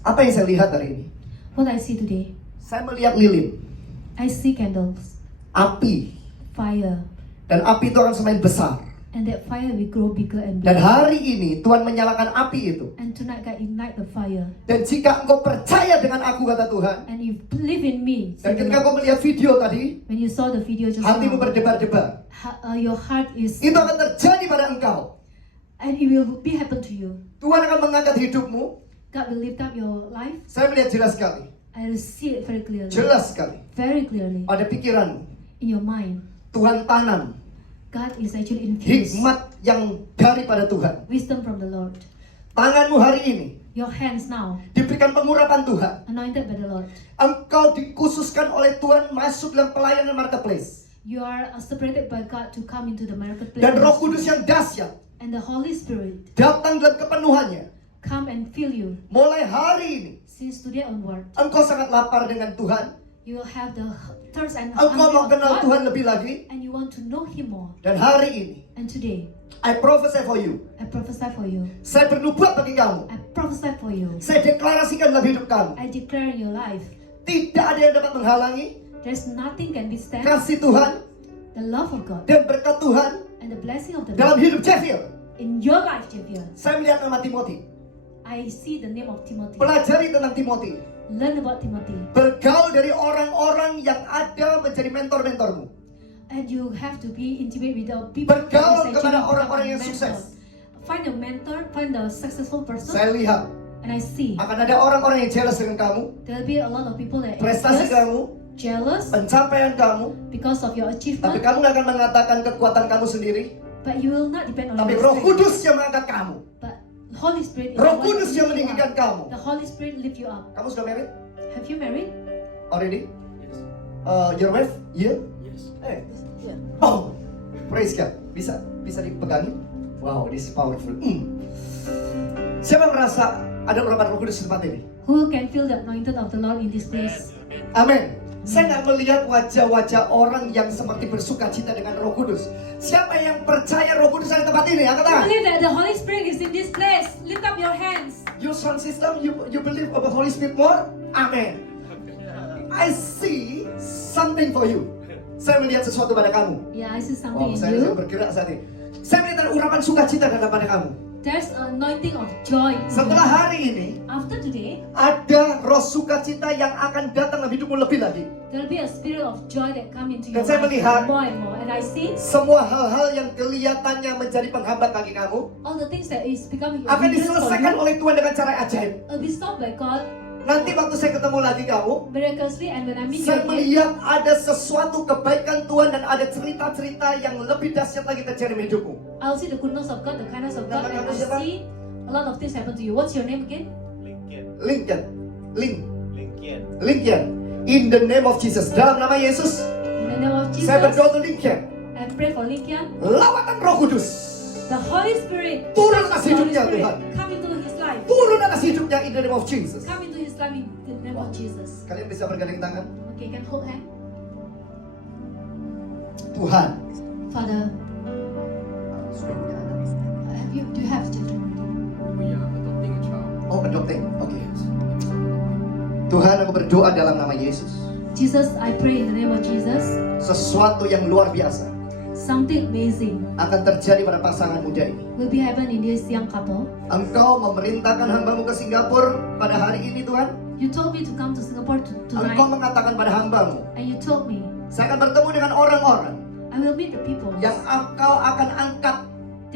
Apa yang saya lihat hari ini? What I see today, Saya melihat lilin, I see candles, api, fire, dan api itu akan semakin besar. and that fire will grow bigger and Dan bigger. hari ini Tuhan menyalakan api itu. And tonight God ignite the fire. Dan jika engkau percaya dengan aku, kata Tuhan, And you believe in me. dan say the ketika Lord. engkau melihat video tadi, When you saw the video just hatimu now, berdebar-debar. your heart is, Itu akan terjadi pada engkau. and it will be happen to you. Tuhan akan mengangkat hidupmu. God will lift up your life. Saya melihat jelas sekali. I will see it very clearly. Jelas sekali. Very clearly. Pada pikiranmu, In your mind, Tuhan tanam God is actually infused hikmat yang daripada Tuhan. wisdom from the Lord. Tanganmu hari ini Your hands now, diberikan pengurapan Tuhan. anointed by the Lord. Engkau dikhususkan oleh Tuhan masuk dalam pelayanan marketplace. You are separated by God to come into the marketplace. Dan Roh Kudus yang dahsyat And the Holy Spirit datang dalam kepenuhannya. come and fill you. Mulai hari ini, Since today onward, engkau sangat lapar dengan Tuhan. you will have the thirst and Engkau hunger mau of kenal God, Tuhan lebih lagi. and you want to know Him more. Dan hari ini, And today, I prophesy for you. I prophesy for you. Saya bernubuat bagi kamu. I prophesy for you. Saya deklarasikan dalam hidup kamu. I declare in your life, Tidak ada yang dapat menghalangi there's nothing can be stand kasih Tuhan the love of God dan berkat Tuhan and the blessing of the dalam Lord hidup Javier. in your life, Javier. Saya melihat nama Timothy. I see the name of Timothy. Pelajari tentang Timothy. Learn about Timothy. Bergaul dari orang-orang yang ada menjadi mentor-mentormu. And you have to be intimate with the people that Bergaul is kepada actually orang-orang yang mentor. sukses. Find a mentor, find a successful person. Saya lihat And I see akan ada orang-orang yang jealous dengan kamu, there'll be a lot of people that prestasi jealous, kamu, jealous pencapaian kamu, because of your tapi achievement, kamu nggak akan mengatakan kekuatan kamu sendiri, but you will not depend on tapi your Roh strength. Kudus yang mengangkat kamu. But Holy Spirit is Roh the one Kudus who yang lift you meninggikan up. kamu. The Holy Spirit lift you up. Kamu sudah married Have you married? already? Your wife? Yeah? Oh, praise God. Bisa dipegangin? Wow, this is powerful. Siapa yang merasa ada urapan Roh Kudus di tempat ini? Who can feel the anointed of the Lord in this place? Amin. Saya nggak melihat wajah-wajah orang yang seperti bersuka cita dengan Roh Kudus. Siapa yang percaya Roh Kudus ada di tempat ini? Angkat I tangan. believe that the Holy Spirit is in this place. Lift up your hands. Your sound system, you believe of the Holy Spirit more? Amen. I see something for you. Saya melihat sesuatu pada kamu. Yeah, I see something in Saya you. bergerak saat ini. Saya melihat ada urapan sukacita dalam pada kamu. There's an anointing of joy. in Setelah you. hari ini, After today, ada roh sukacita yang akan datang dalam hidupmu lebih lagi. there will be a spirit of joy that come into Dan your saya life melihat more and more. And I see semua hal-hal yang kelihatannya menjadi penghambat bagi kamu all the things that is becoming a akan hindrance for diselesaikan you oleh Tuhan dengan cara ajaib. will be stopped by God Nanti waktu saya ketemu lagi kamu, miraculously, and when I meet you saya again, melihat ada sesuatu kebaikan Tuhan dan ada cerita-cerita yang lebih dahsyat lagi terjadi di hidupmu. I'll see the goodness of God, the kindness of God, Nama and kamu I siapa? see a lot of things happen to you. What's your name again? Lincoln. In the name of Jesus. Dalam nama Yesus, In the name of Jesus, saya berdoa untuk Lincoln. I pray for Lincoln. Lawatan Roh Kudus The Holy Spirit, turun atas the Holy hidupnya, Spirit, Tuhan. come into his life. Turun atas hidupnya in the name of Jesus. Come into his life in the name of Jesus. Kalian bisa bergandeng tangan. Okay, you can hold hand. Tuhan, Father, do you have children? oh adopting, oke. Tuhan, aku berdoa dalam nama Yesus. Jesus, I pray in the name of Jesus, Sesuatu yang luar biasa something amazing akan terjadi pada pasangan muda ini. will be happen in this young couple. Engkau memerintahkan hambamu ke Singapura pada hari ini, Tuhan. You told me to come to Singapore Engkau tonight, mengatakan pada hambamu, and you told me saya akan bertemu dengan orang-orang I will meet the people yang engkau akan angkat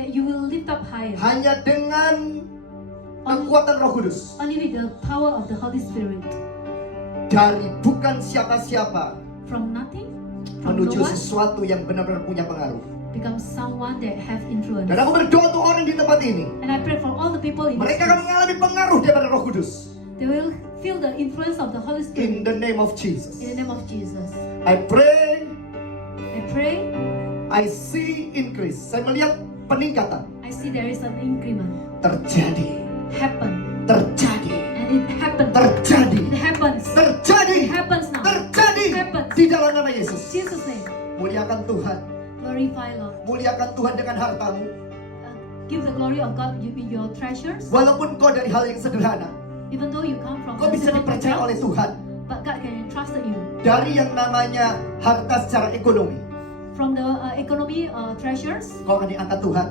that you will lift up higher hanya dengan kekuatan Roh Kudus. only with the power of the Holy Spirit. Dari bukan siapa-siapa From nothing, from no menuju one, sesuatu yang benar-benar punya pengaruh. become someone that have influence. Dan aku berdoa untuk orang di tempat ini, And I pray for all the people in this mereka akan place. mengalami pengaruh daripada Roh Kudus. They will feel the influence of the Holy In Spirit the name of Jesus. in the name of Jesus. I pray, I pray, I see increase. Saya melihat peningkatan I see there is an increment terjadi, happen, terjadi, and it happens. terjadi, It happens. terjadi, It happens now. terjadi Happens. di dalam nama Yesus. Jesus' name. Muliakan Tuhan, Glorify Lord. muliakan Tuhan dengan hartamu. Give the glory of God with your treasures. Walaupun kau dari hal yang sederhana, Even though you come from kau bisa simple dipercaya oleh background, Tuhan but God can entrust you. dari yang namanya harta secara ekonomi. From the economy treasures, Kau akan diangkat Tuhan.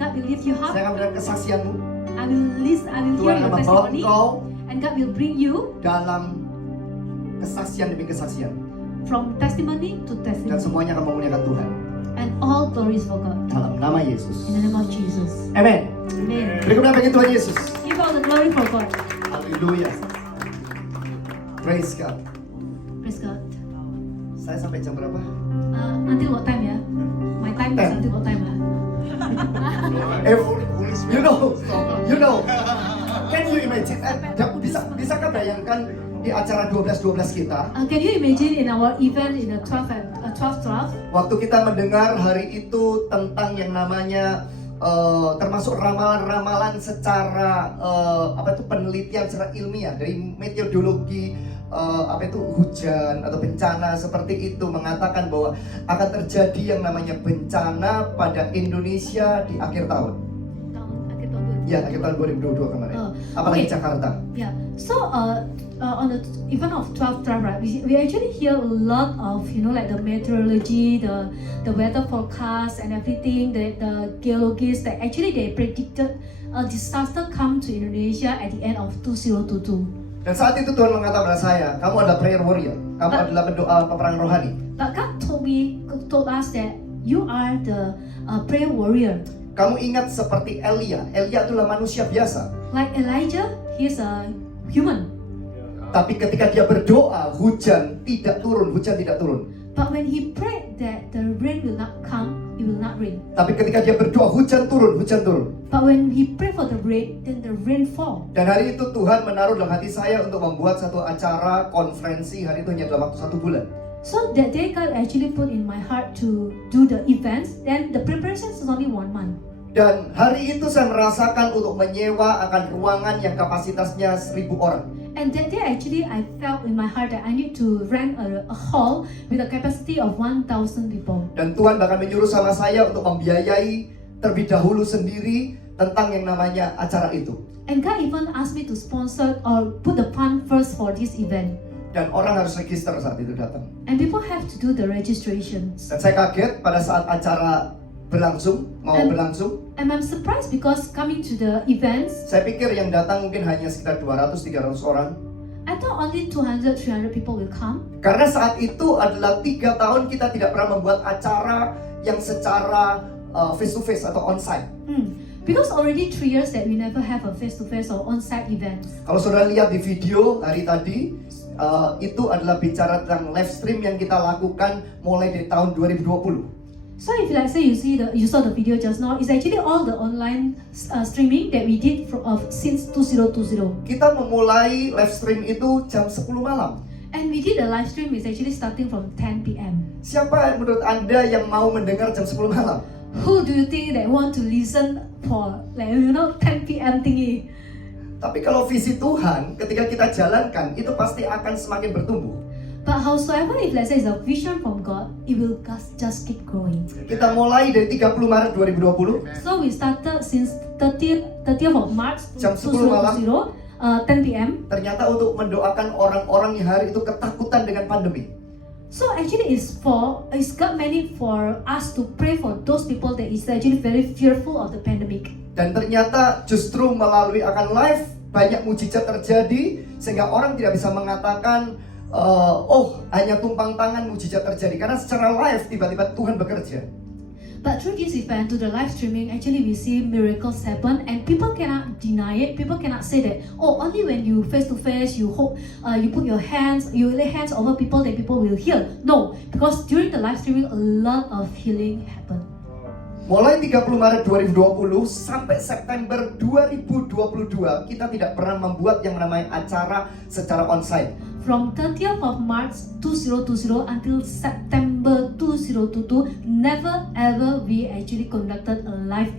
God will lift you up. Saya akan mendengar kesaksianmu. I will hear Tuhan akan your membawa testimony, engkau and God will bring you dalam kesaksian demi kesaksian. from testimony to Dan testimony, semuanya akan memuliakan Tuhan. and all glories for God. Dalam nama Yesus. In the name of Jesus. Amen. Amen. Berikutnya bagi Tuhan Yesus. Give all the glory for God. Haleluya. Praise God. Praise God. Saya sampai jam berapa? Until what time ya? My time is until what time ya? If you know, can you imagine? Bisakah bayangkan di acara 12-12 kita, Can you imagine in our event in the 12-12? waktu kita mendengar hari itu tentang yang namanya termasuk ramalan-ramalan secara penelitian secara ilmiah dari metodologi hujan atau bencana seperti itu mengatakan bahwa akan terjadi yang namanya bencana pada Indonesia di akhir tahun. Akhir tahun 2022. Ya, akhir tahun 2022 kemarin. Apalagi okay. Jakarta. Yeah. So on the event of 12-12, right, we actually hear a lot of like the meteorology, the weather forecast and everything. The geologists that actually they predicted a disaster come to Indonesia at the end of 2022. Dan saat itu Tuhan mengatakan pada saya, kamu adalah prayer warrior, kamu adalah pendoa peperang rohani. But God told us that you are the prayer warrior. Kamu ingat seperti Elia adalah manusia biasa. Like Elijah, he is a human. Tapi ketika dia berdoa, hujan tidak turun. But when he prayed that the rain will not come, it will not rain. Tapi ketika dia berdoa, hujan turun. But when he prayed for the rain, then the rain fall. Dan hari itu Tuhan menaruh dalam hati saya untuk membuat satu acara konferensi. Hari itu hanya dalam waktu 1 bulan. So that day God actually put in my heart to do the events. Then the preparations is only 1 month. Dan hari itu saya merasakan untuk menyewa akan ruangan yang kapasitasnya 1.000 orang. And that day actually I felt in my heart that I need to rent a hall with a capacity of 1,000 people. Dan Tuhan bahkan menyuruh sama saya untuk membiayai terlebih dahulu sendiri tentang yang namanya acara itu. And God even asked me to sponsor or put the fund first for this event. Dan orang harus register saat itu datang. And people have to do the registrations. Dan saya kaget pada saat acara berlangsung. And I'm surprised because coming to the events, saya pikir yang datang mungkin hanya sekitar 200-300 orang. I thought only 200-300 people will come. Karena saat itu adalah 3 tahun kita tidak pernah membuat acara yang secara face to face atau on-site. Because already 3 years that we never have a face to face or on-site events. Kalau saudara lihat di video hari tadi, itu adalah bicara tentang live stream yang kita lakukan mulai dari tahun 2020. So if like say you saw the video just now, it's actually all the online streaming that we did since 2020. Kita memulai live stream itu jam 10 malam. And we did the live stream is actually starting from 10 p.m. Siapa menurut Anda yang mau mendengar jam 10 malam? Who do you think that want to listen for 10 p.m. thingy? Tapi kalau visi Tuhan ketika kita jalankan itu pasti akan semakin bertumbuh. But howsoever, if let's say it's a vision from God, it will just keep growing. Kita mulai dari 30 Maret 2020. So we started since 30th of March jam 10 malam 10 p.m. Ternyata untuk mendoakan orang-orang yang hari itu ketakutan dengan pandemi. So actually it's God made it for us to pray for those people that is actually very fearful of the pandemic. Dan ternyata justru melalui akan live banyak mujizat terjadi sehingga orang tidak bisa mengatakan hanya tumpang tangan mujizat terjadi karena secara live tiba-tiba Tuhan bekerja. But through this event, to the live streaming, actually we see miracles happen, and people cannot deny it. People cannot say that only when you face to face, you put your hands, you lay hands over people, that people will heal. No, because during the live streaming, a lot of healing happened. Mulai 30 Maret 2020 sampai September 2022 kita tidak pernah membuat yang namanya acara secara onsite. From 30th of March 2020 until September 2022, never ever we actually conducted a live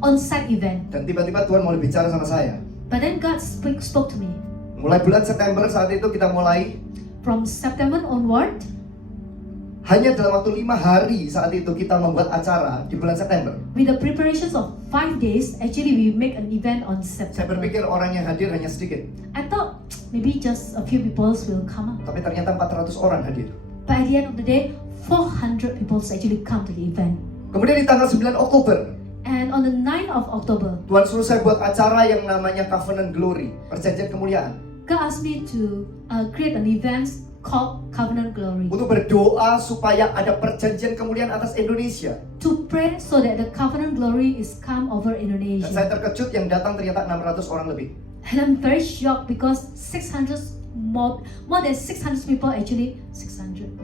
on-site event. Dan tiba-tiba Tuhan mau bicara sama saya. But then God spoke to me. Mulai bulan September saat itu kita mulai. From September onward. Hanya dalam waktu 5 hari saat itu kita membuat acara di bulan September. With the preparations of 5 days, actually we make an event on September. Saya berpikir orang yang hadir hanya sedikit. I thought maybe just a few people will come up. Tapi ternyata 400 orang hadir. But at the end of the day, 400 people actually come to the event. Kemudian di tanggal 9 Oktober. And on the 9th of October, Tuhan suruh saya buat acara yang namanya Covenant Glory, perjanjian kemuliaan. God asked me to create an event called Covenant Glory. Untuk berdoa supaya ada perjanjian kemuliaan atas Indonesia. To pray so that the Covenant Glory is come over Dan Indonesia. saya terkejut yang datang ternyata 600 orang lebih. And I'm very shocked because 600 more than 600 people actually 600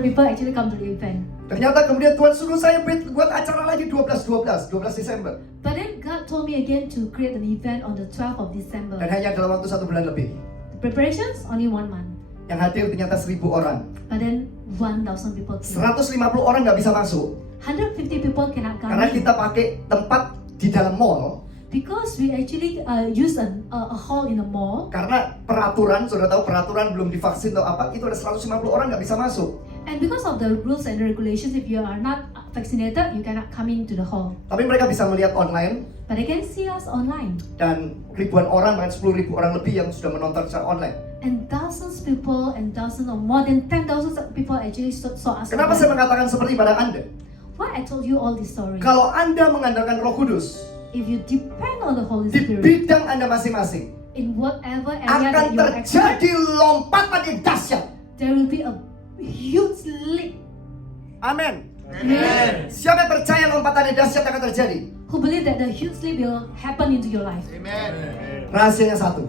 people actually come to the event. Ternyata kemudian Tuhan suruh saya buat acara lagi 12 Desember. But then God told me again to create an event on the 12th of December. Dan hanya dalam waktu 1 bulan lebih. Preparations only 1 month. Yang hadir ternyata 1.000 orang. But then 1,000 people came. 150 orang nggak bisa masuk. 150 people cannot come. Karena kita pakai tempat di dalam mall. Because we actually use a hall in a mall. Karena peraturan, sudah tahu peraturan belum divaksin atau apa, itu ada 150 orang nggak bisa masuk. And because of the rules and the regulations, if you are not vaccinated, you cannot come into the hall. Tapi mereka bisa melihat online. But they can see us online. Dan ribuan orang, bahkan 10.000 orang lebih yang sudah menonton secara online. And thousands people and thousands or more than 10,000 people actually saw us. Kenapa saya mengatakan seperti pada Anda? Why I told you all this story? Kalau Anda mengandalkan Roh Kudus, if you depend on the Holy di Spirit, bidang Anda masing-masing, in whatever area akan that you are expert, terjadi lompatan yang dahsyat. there will be a huge leap. Amin. Amen. Siapa yang percaya lompatan yang dahsyat akan terjadi? Who believe that the huge leap will happen into your life? Rahasianya satu.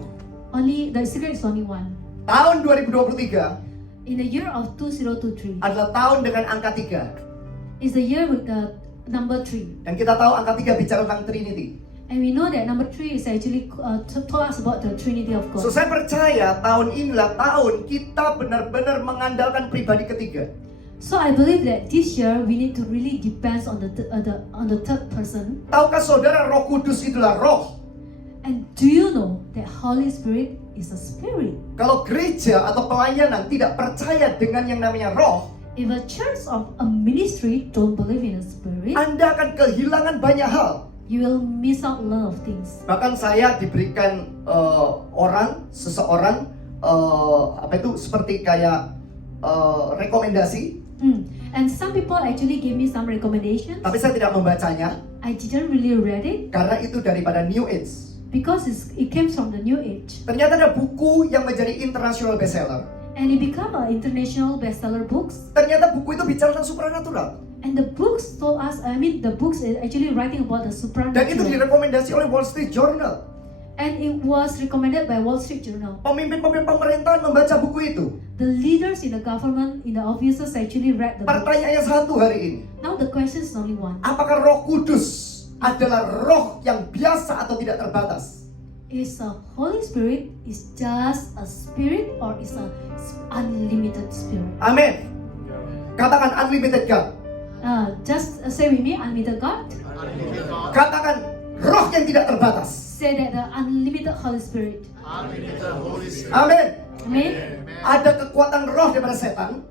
Only the secret is only one. Tahun 2023 in the year of 2023 adalah tahun dengan angka 3. is the year with the number 3. Dan kita tahu angka 3 bicara tentang Trinity. And we know that number 3 is actually told us about the Trinity of God. So saya percaya tahun inilah tahun kita benar-benar mengandalkan pribadi ketiga. So I believe that this year we need to really depend on the third person. Tahukah saudara Roh Kudus itulah roh? And do you know that Holy Spirit is a spirit? Kalau gereja atau pelayanan tidak percaya dengan yang namanya roh, If a church of a ministry don't believe in a spirit, Anda akan kehilangan banyak hal. you will miss out a lot of things. Bahkan saya diberikan seseorang seperti kayak rekomendasi, And some people actually gave me some recommendations. tapi saya tidak membacanya I didn't really read it karena itu daripada New Age. because it came from the New Age. Ternyata ada buku yang menjadi international bestseller. And it became an international bestseller books. Ternyata buku itu bicara tentang supranatural. And the books told us, the books is actually writing about the Dan itu supernatural. direkomendasi oleh Wall Street Journal. And it was recommended by Wall Street Journal. Pemimpin-pemimpin pemerintahan membaca buku itu. The leaders in the government, in the officers actually read the book. Pertanyaannya satu hari ini. Now the question is only one. Apakah Roh Kudus adalah roh yang biasa atau tidak terbatas? Is a Holy Spirit is just a spirit or is a unlimited spirit? Amin. Katakan unlimited God. Just say with me, unlimited God. Katakan roh yang tidak terbatas. Say that the unlimited Holy Spirit. Amin. Amen. Ada kekuatan roh daripada setan,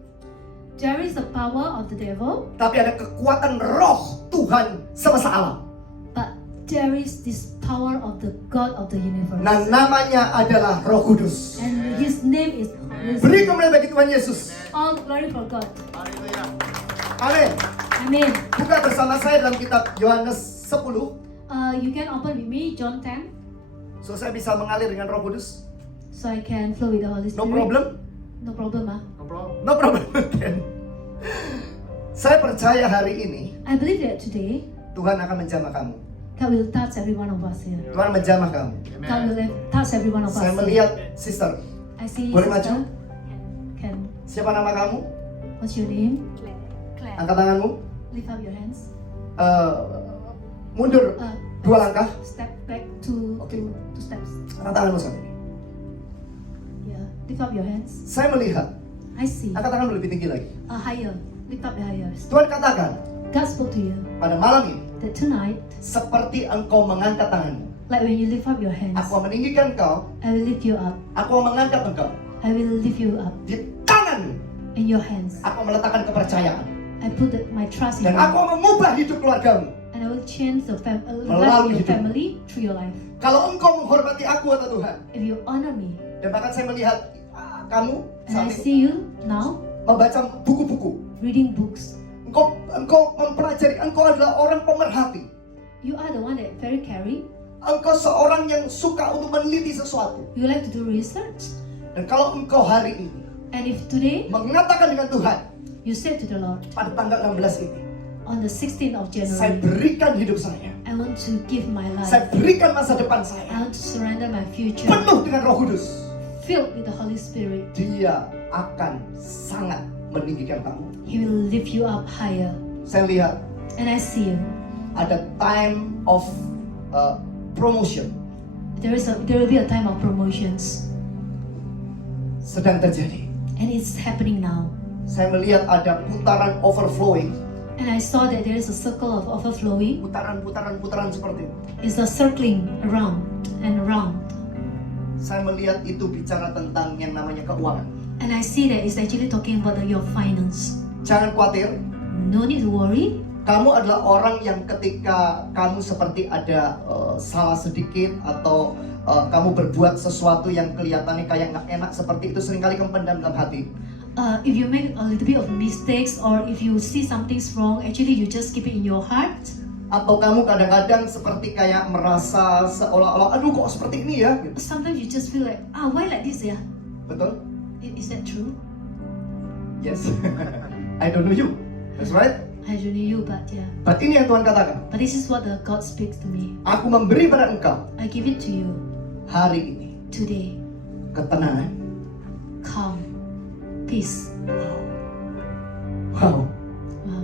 There is the power of the devil, tapi ada kekuatan roh Tuhan semesta alam. but there is this power of the God of the universe. Nah, namanya adalah Roh Kudus. And His name is Holy Beri Spirit. kemuliaan bagi Tuhan Yesus. All glory for God. Amin. Amen. Buka bersama saya dalam kitab Yohanes 10. You can open with me John 10, So saya bisa mengalir dengan Roh Kudus. so I can flow with the Holy No Spirit. problem. No problem, No problem. Saya percaya hari ini I believe that today Tuhan akan menjamah kamu. God will touch every one of us here. Tuhan menjamah kamu. God will touch every one of us Saya here. melihat sister. I see Boleh sister. maju? Can. Siapa nama kamu? What's your name? Claire. Angkat tanganmu. Lift up your hands. Mundur 2 langkah. Step back two steps. Angkat tanganmu saat ini. Yeah. Lift up your hands. Saya melihat. I see. Angkat tanganmu lebih tinggi lagi. Higher. Lift up your higher. Tuhan katakan God spoke to you pada malam ini, that tonight, seperti engkau mengangkat tanganmu, like when you lift up your hands, aku meninggikan engkau, I will lift you up. aku mengangkat engkau. I will lift you up Di tanganmu, in your hands. aku meletakkan kepercayaan. I put my trust in Dan you. aku mengubah hidup keluargamu. And I will change the life Melalui of your hidup. family through your life. Kalau engkau menghormati aku atau Tuhan, If you honor me, dan bahkan saya melihat kamu and I saat ini see you now membaca buku-buku. reading books, Engkau mempelajari, engkau adalah orang pemerhati. you are the one that very caring. Engkau seorang yang suka untuk meneliti sesuatu. You like to do research. Dan kalau engkau hari ini And if today mengatakan dengan Tuhan, you said to the Lord, pada tanggal 16 ini, on the 16th of saya January, berikan hidup saya. I want to give my Saya life. berikan masa depan I saya. want to surrender my future, Penuh dengan Roh Kudus. filled with the Holy Spirit. Dia akan sangat meninggikan kamu. He will lift you up higher. Saya lihat And I see you. ada time of promotion There will be a time of promotions, sedang terjadi. and it's happening now. Saya melihat ada putaran overflowing. And I saw that there is a circle of overflowing. Putaran seperti itu. It's a circling around and around. Saya melihat itu bicara tentang yang namanya keuangan. And I see that it's actually talking about your finance. Jangan khawatir. No need to worry. Kamu adalah orang yang ketika kamu seperti ada salah sedikit atau kamu berbuat sesuatu yang kelihatannya kayak nggak enak seperti itu, seringkali kamu pendam dalam hati. If you make a little bit of mistakes or if you see something's wrong, actually you just keep it in your heart. Atau kamu kadang-kadang seperti kayak merasa seolah-olah, aduh kok seperti ini ya? Sometimes you just feel like, why like this ya? Betul? Is that true? Yes. I don't know you. That's right. I don't know you, but yeah. But ini yang Tuhan katakan. But this is what the God speaks to me. Aku memberi pada engkau I give it to you hari ini today. ketenangan, calm, peace. Wow. Wow.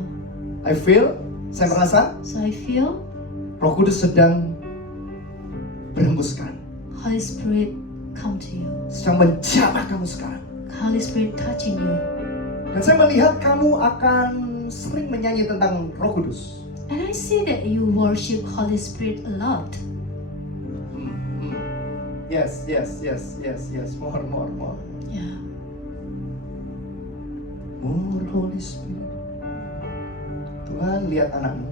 I feel, saya merasa So I feel Roh Kudus sedang berhembuskan, Holy Spirit come to you. sedang menjamah kamu sekarang. Holy Spirit touching you. Dan saya melihat kamu akan sering menyanyi tentang Roh Kudus. And I see that you worship Holy Spirit a lot. Yes. More. Yeah. More Holy Spirit. Tuhan, lihat anakmu.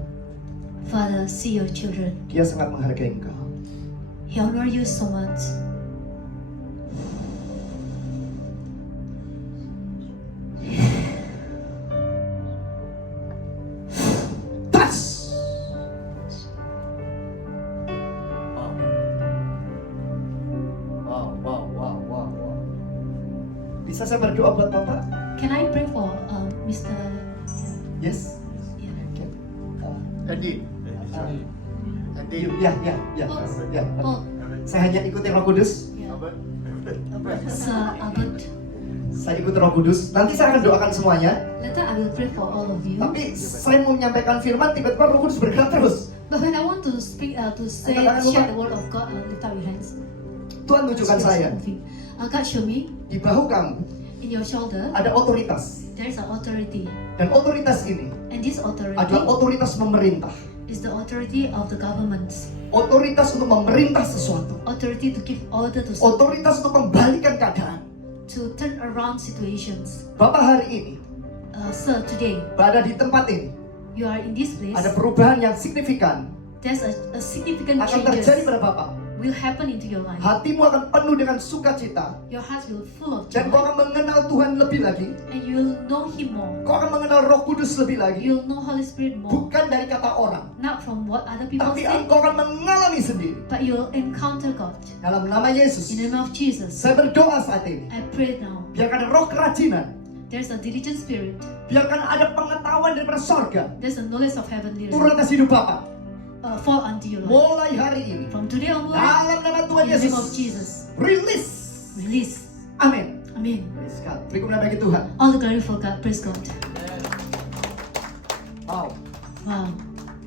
Father, see your children. Dia sangat menghargai engkau. He honor you so much. Tas. Wow. Bisa saya berdoa buat Bapak? Can I pray for Mr. Yes. Yeah. Andy. Ya. Oh, Saya hanya ikuti Roh Kudus. Sir Albert. Saya ikuti Roh Kudus. Nanti saya akan doakan semuanya. Later I will pray for all of you. Tapi saya mau menyampaikan firman, tiba-tiba Roh Kudus bergerak terus. But when I want to speak, share the word of God, lift up your hands. Tuhan tunjukkan saya, God show me di bahu kamu in your shoulder ada otoritas. there is an authority, Dan otoritas ini and this authority adalah otoritas memerintah. is the authority of the government. Otoritas untuk memerintah sesuatu. Authority to give order to Otoritas untuk membalikan keadaan. to turn around situations. Bapak hari ini Sir, today berada di tempat ini. you are in this place. Ada perubahan yang signifikan There's a significant akan terjadi changes pada Bapak. will happen into your life. Hatimu akan penuh dengan sukacita. Your heart will full of Dan kau joy, akan mengenal Tuhan lebih lagi. and you will know Him more. Kau akan mengenal Roh Kudus lebih lagi. You'll know Holy Spirit more, Bukan dari kata orang, not from what other people tapi say, engkau akan mengalami sendiri. but you'll encounter God. Dalam nama Yesus, In the name of Jesus, saya berdoa saat ini. I pray now. Biarkan ada roh kerajinan. There's a diligent spirit. Biarkan ada pengetahuan daripada sorga There's a knowledge of heavenly turun atas hidup Bapak. fall unto your life. Mulai hari ini, From today onward, dalam nama Tuhan in the name of Yesus, Jesus, release. release. Amin. Amen. Praise God. Beri kemuliaan bagi Tuhan. All the glory for God. Praise God. Wow. Wow.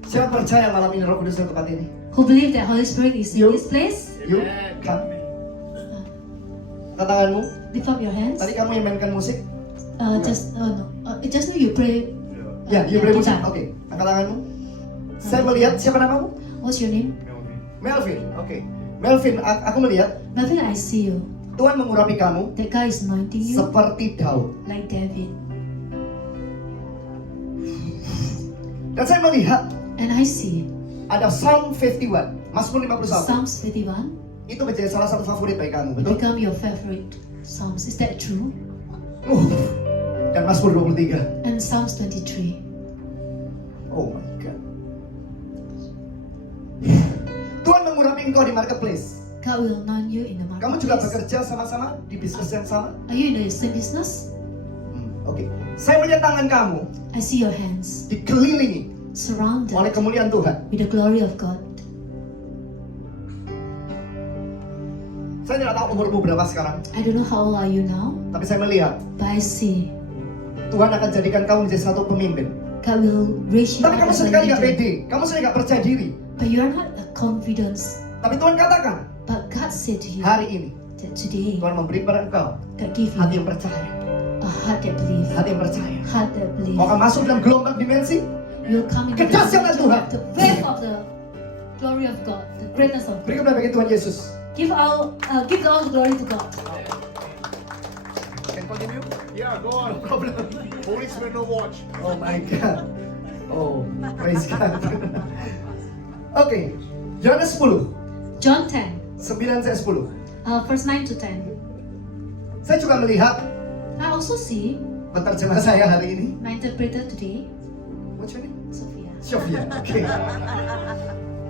Siapa percaya malam ini Roh Kudus di tempat ini? Who believe that Holy Spirit is in this place? Yuk, come. Angkat tanganmu. Lift up your hands. Tadi kamu yang mainkan musik? Just now you pray. Ya, you play musik. guitar. Oke, angkat tanganmu. Saya melihat, siapa namamu? What's your name? Melvin. Oke. Melvin, aku melihat Melvin, I see you. Tuhan mengurapi kamu That guy is anointing you seperti Daud. like David. Dan saya melihat And I see ada Psalm 51, Mazmur 51. Psalms 51. Itu menjadi salah satu favorit bagi kamu, It betul? become your favorite Psalms. Is that true? Dan Mazmur 23. And Psalms 23. Oh my God. Tuhan mengurapi engkau di marketplace. God will anoint you in the Kamu juga marketplace. bekerja sama-sama di bisnis yang sama? Are you in the same business? Oke. Saya melihat tangan kamu I see your hands dikelilingi surrounded oleh kemuliaan Tuhan. with the glory of God. Saya tidak tahu umurmu berapa sekarang, I don't know how old are you now, tapi saya melihat but I see Tuhan akan jadikan kamu menjadi satu pemimpin. God will raise you Tapi up kamu as a seringkali nggak leader. pede, kamu sering nggak percaya diri. But you are not a confidence. Tapi Tuhan katakan, But God said to you hari ini that today Tuhan memberi kepada engkau God give hati you yang percaya, a heart that believes, hati yang percaya. heart that believes. Kau akan masuk dalam gelombang dimensi You'll come into kedahsyatan Tuhan. the faith of the glory of God, the greatness of God. Beri kemuliaan bagi Tuhan Yesus. Give all the glory to God. Can continue? Yeah, go on. No problem. Policemen no watch. Oh my God. Oh, praise God. Oke, Yohanes 10, John 10, 9 sampai 10. verse 9 to 10. Saya juga melihat I also see penerjemah saya hari ini. my interpreter today, What's your name? Sophia. Sofia. Oke.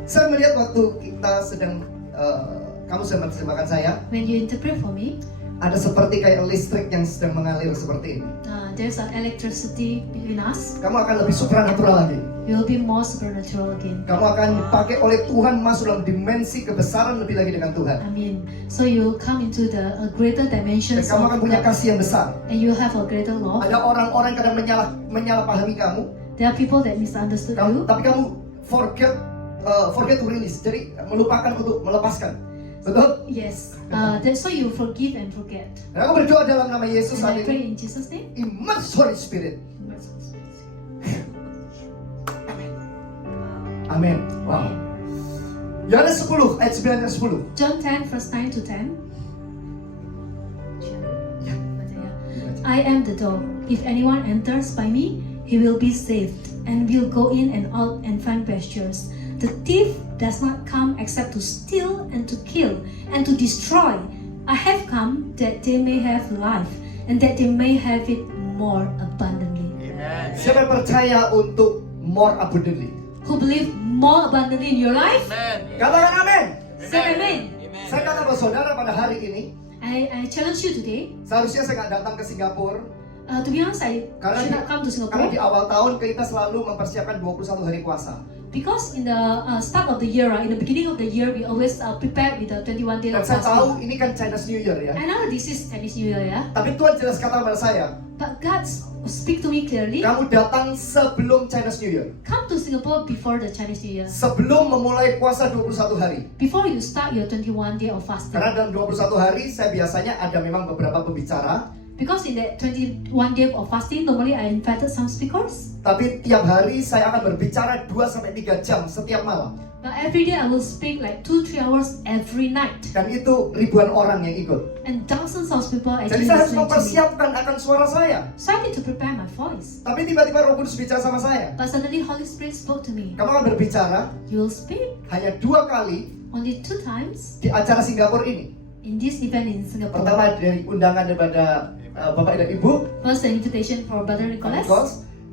Saya melihat waktu kita sedang kamu sedang menerjemahkan saya. When you interpret for me, Ada seperti kayak listrik yang sedang mengalir seperti ini. There's an electricity between us. Kamu akan lebih supranatural lagi. You will be more supernatural again. Kamu akan dipakai oleh Tuhan masuk dalam dimensi kebesaran lebih lagi dengan Tuhan. Amin. So you come into the greater Dan dimensions kamu akan of punya God, kasih yang besar. and you have a greater love. Ada orang-orang kadang menyalahpahami kamu, There are people that misunderstood you, tapi kamu forget to release. Jadi melupakan untuk melepaskan. Betul? yes. So you forgive and forget. Dan aku berdoa dalam nama Yesus And saat I pray ini. in Jesus' name. Immerse Holy Spirit. Amin. Wow. Yohanes 10 ayat 9 dan 10. John 10 verse 9 to 10. Ya. I am the door. If anyone enters by me, he will be saved, and will go in and out and find pastures. The thief does not come except to steal and to kill and to destroy. I have come that they may have life, and that they may have it more abundantly. Siapa yang percaya untuk more abundantly? Who believe more abundantly in your life? Katakan amin. Say amen. Saya kata kepada saudara pada hari ini, I challenge you today. seharusnya saya nggak datang ke Singapura. To be honest, I should not come to Karena di Singapore awal tahun kita selalu mempersiapkan 21 hari puasa. because in the start of the year, in the beginning of the year, we always prepare with the 21 days Dan of saya tahu fasting. ini kan Chinese New Year ya. I know this is Chinese New Year, yeah. Tapi Tuhan jelas kata kepada saya, But God speak to me clearly. kamu datang sebelum Chinese New Year. Come to Singapore before the Chinese New Year. Sebelum memulai puasa 21 hari. Before you start your 21 day of fasting. Karena dalam 21 hari saya biasanya ada memang beberapa pembicara. Because in that 21 day of fasting, normally I invited some speakers. Tapi tiap hari saya akan berbicara 2-3 jam setiap malam. But every day I will speak like 2-3 hours every night. Dan itu ribuan orang yang ikut. And thousands of people Jadi actually saya harus listening to me. mempersiapkan akan suara saya. So I need to prepare my voice. Tapi tiba-tiba Roh Kudus bicara sama saya. But suddenly Holy Spirit spoke to me. Kamu akan berbicara You will speak hanya 2 kali only 2 times di acara Singapura ini. in this event in Singapore. Pertama dari undangan daripada Bapak dan Ibu First, the invitation for Brother Nicholas.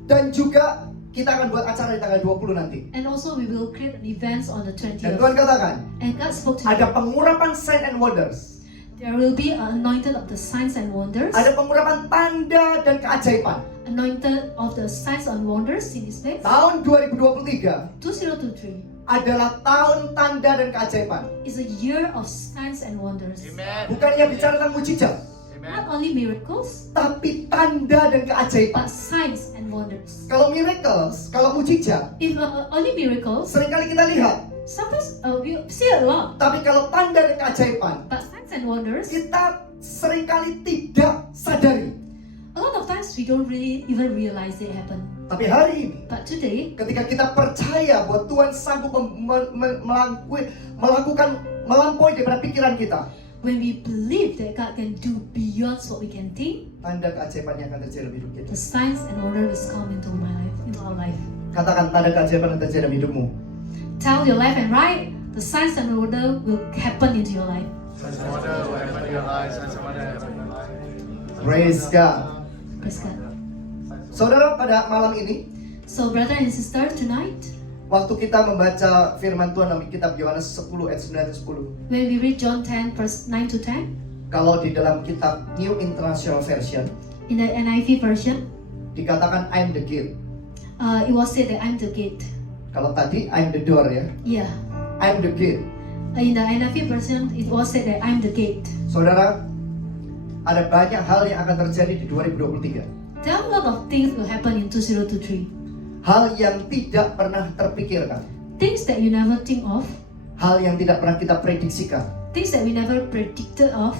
dan juga kita akan buat acara di tanggal 20 nanti. And also we will create an event on the Dan 20th. Tuhan katakan, And God spoke to ada me. pengurapan sign and wonders. There will be an anointed of the signs and wonders. Ada pengurapan tanda dan keajaiban. Anointed of the signs and wonders in this place. Tahun 2023 2023 adalah tahun tanda dan keajaiban. is a year of signs and wonders. Bukannya bicara tentang mujizat, Not only miracles, tapi tanda dan keajaiban. but signs and wonders. Kalau miracles, kalau mujizat, If only miracles, seringkali kita lihat. sometimes we see a lot. Tapi kalau tanda dan keajaiban, But signs and wonders, kita seringkali tidak sadari. a lot of times we don't really even realize it happen. Tapi hari ini, But today, ketika kita percaya bahwa Tuhan sanggup melampaui daripada pikiran kita, when we believe that God can do beyond what we can think, tanda keajaiban yang akan terjadi dalam hidup kita. the signs and wonders come into my life, into our life. Katakan tanda keajaiban yang terjadi dalam hidupmu. Tell your life and right, the signs and wonder will happen into your life. Praise God. Praise God. Saudara, pada malam ini, So brother and sister, tonight, waktu kita membaca firman Tuhan dalam kitab Yohanes 10 ayat 9 dan 10. when we read John 10 verse 9 to 10, Kalau di dalam kitab New International Version in the NIV version, dikatakan I'm the gate. it was said that I'm the gate. Kalau tadi I'm the door ya. Yeah. I'm the gate. In the NIV version, it was said that I'm the gate. Saudara, ada banyak hal yang akan terjadi di 2023. There are a lot of things will happen in 2023. Hal yang tidak pernah terpikirkan. Things that you never think of. Hal yang tidak pernah kita prediksikan. Things that we never predicted of.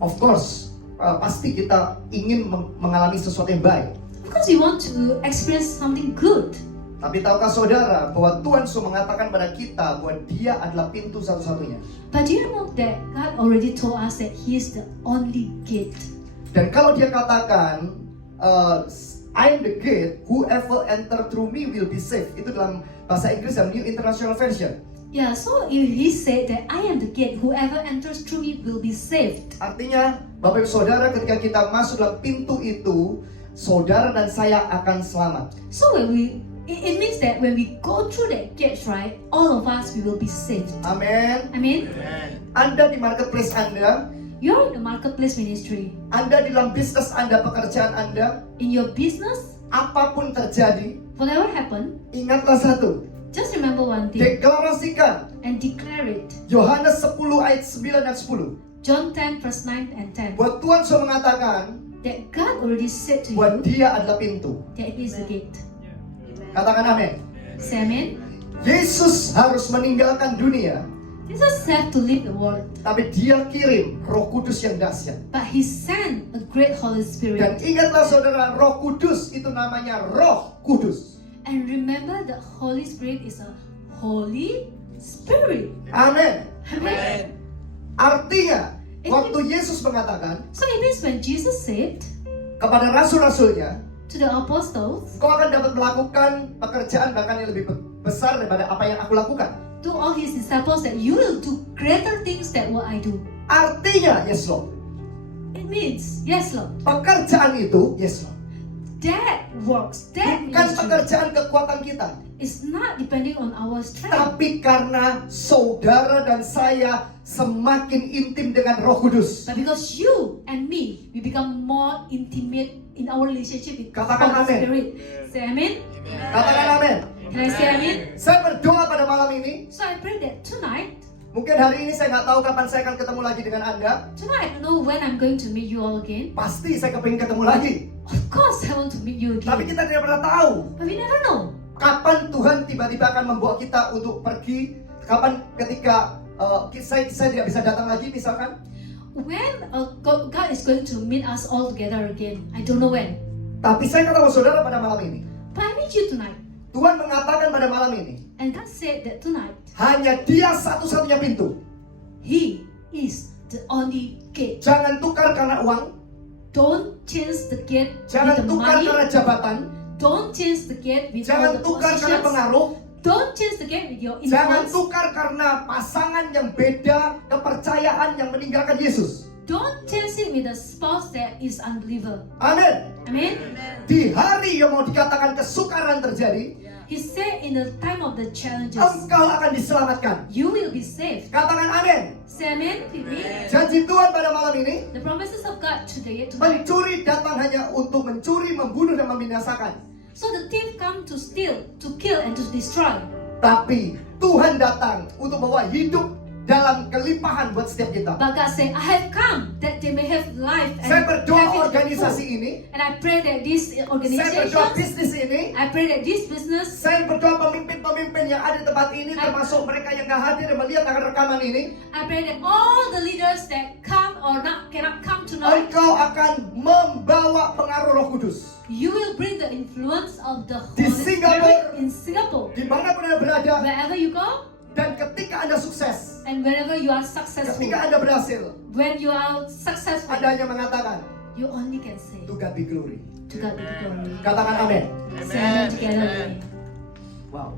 Of course, pasti kita ingin mengalami sesuatu yang baik. Because we want to experience something good. Tapi tahukah saudara bahwa Tuhan sudah mengatakan pada kita bahwa Dia adalah pintu satu-satunya. But do you know that God already told us that He is the only gate? Dan kalau Dia katakan, I am the gate, whoever enter through me will be saved. Itu dalam bahasa Inggris dalam New International Version. Yeah, so if He said that I am the gate, whoever enters through me will be saved. Artinya, Bapak Ibu Saudara, ketika kita masuk dalam pintu itu, saudara dan saya akan selamat. So it means that when we go through that gate, right, all of us we will be saved. Amin. Amen. Anda di marketplace Anda, You're in the marketplace ministry. Anda di dalam bisnis Anda, pekerjaan Anda, In your business, apapun terjadi, whatever happened, ingatlah satu, just remember one thing deklarasikan and declare it. Yohanes 10 ayat 9 dan 10. John 10 verse 9 and 10. Buat Tuhan sudah mengatakan That God already said to buat you dia adalah pintu. that it is the gate. Katakan amin. Say amen. Yesus harus meninggalkan dunia, Jesus had to leave the world, tapi dia kirim Roh Kudus yang dahsyat. but He sent a great Holy Dan Spirit. ingatlah saudara, Roh Kudus itu namanya Roh Kudus. And remember that Holy Spirit is a Holy Spirit. Amin. Amen. Artinya, waktu Yesus mengatakan So it means when Jesus said kepada rasul-rasulnya, to the apostles, kau akan dapat melakukan pekerjaan bahkan yang lebih besar daripada apa yang aku lakukan. to all His disciples, that you will do greater things than what I do. Artinya, yes Lord. It means, yes Lord, Pekerjaan itu, yes Lord. that works, that Bukan ministry pekerjaan kekuatan kita, is not depending on our strength, tapi karena saudara dan saya semakin intim dengan Roh Kudus. but because you and me, we become more intimate in our relationship with Katakan Holy amen. Spirit. Say amen. Katakan amin. Can I say amen? Saya berdoa pada malam ini. So I pray that tonight, Mungkin hari ini saya nggak tahu kapan saya akan ketemu lagi dengan Anda. I don't know when I'm going to meet you all again. Pasti saya kepingin ketemu lagi. Of course I want to meet you Tapi again. kita tidak pernah tahu But we never know. kapan Tuhan tiba-tiba akan membawa kita untuk pergi. Kapan ketika saya tidak bisa datang lagi misalkan. When God is going to meet us all together again. I don't know when. Tapi saya ketemu saudara pada malam ini. But I meet you tonight. Tuhan mengatakan pada malam ini, And God said that tonight, hanya Dia satu-satunya pintu. He is the only gate. Jangan tukar karena uang. Don't change the gate Jangan with the tukar money. karena jabatan. Don't change the gate with all Jangan the tukar karena positions. pengaruh. Don't change the gate with your Jangan influence. tukar karena pasangan yang beda, kepercayaan yang meninggalkan Yesus. Don't change it with a spouse that is unbeliever. Amin. Amen. Di hari yang mau dikatakan kesukaran terjadi, He said in the time of the challenges, engkau akan diselamatkan. you will be saved. Katakan amin. Say amen with me. Janji Tuhan pada malam ini, The promises of God today, tonight. pencuri datang hanya untuk mencuri, membunuh, dan membinasakan. So the thief come to steal, to kill, and to destroy. Tapi Tuhan datang untuk bawa hidup dalam kelimpahan buat setiap kita. But God said, I have come that they may have life and Saya berdoa have it to the organisasi full. ini, And I pray that this saya organization, berdoa bisnis ini, I pray that this business, saya berdoa pemimpin-pemimpin yang ada di tempat ini, termasuk mereka yang gak hadir dan melihat akan rekaman ini, I pray that all the leaders that come or cannot come tonight, engkau akan membawa pengaruh Roh Kudus. you will bring the influence of the Di Holy Singapura, Spirit in Singapore. dimanapun Anda berada, Wherever you go, dan ketika Anda sukses, and wherever you are successful, ketika Anda berhasil, when you are successful, Anda hanya mengatakan, you only can say, to God be glory. to God be the glory. Katakan amin. Say amen together with me. Wow.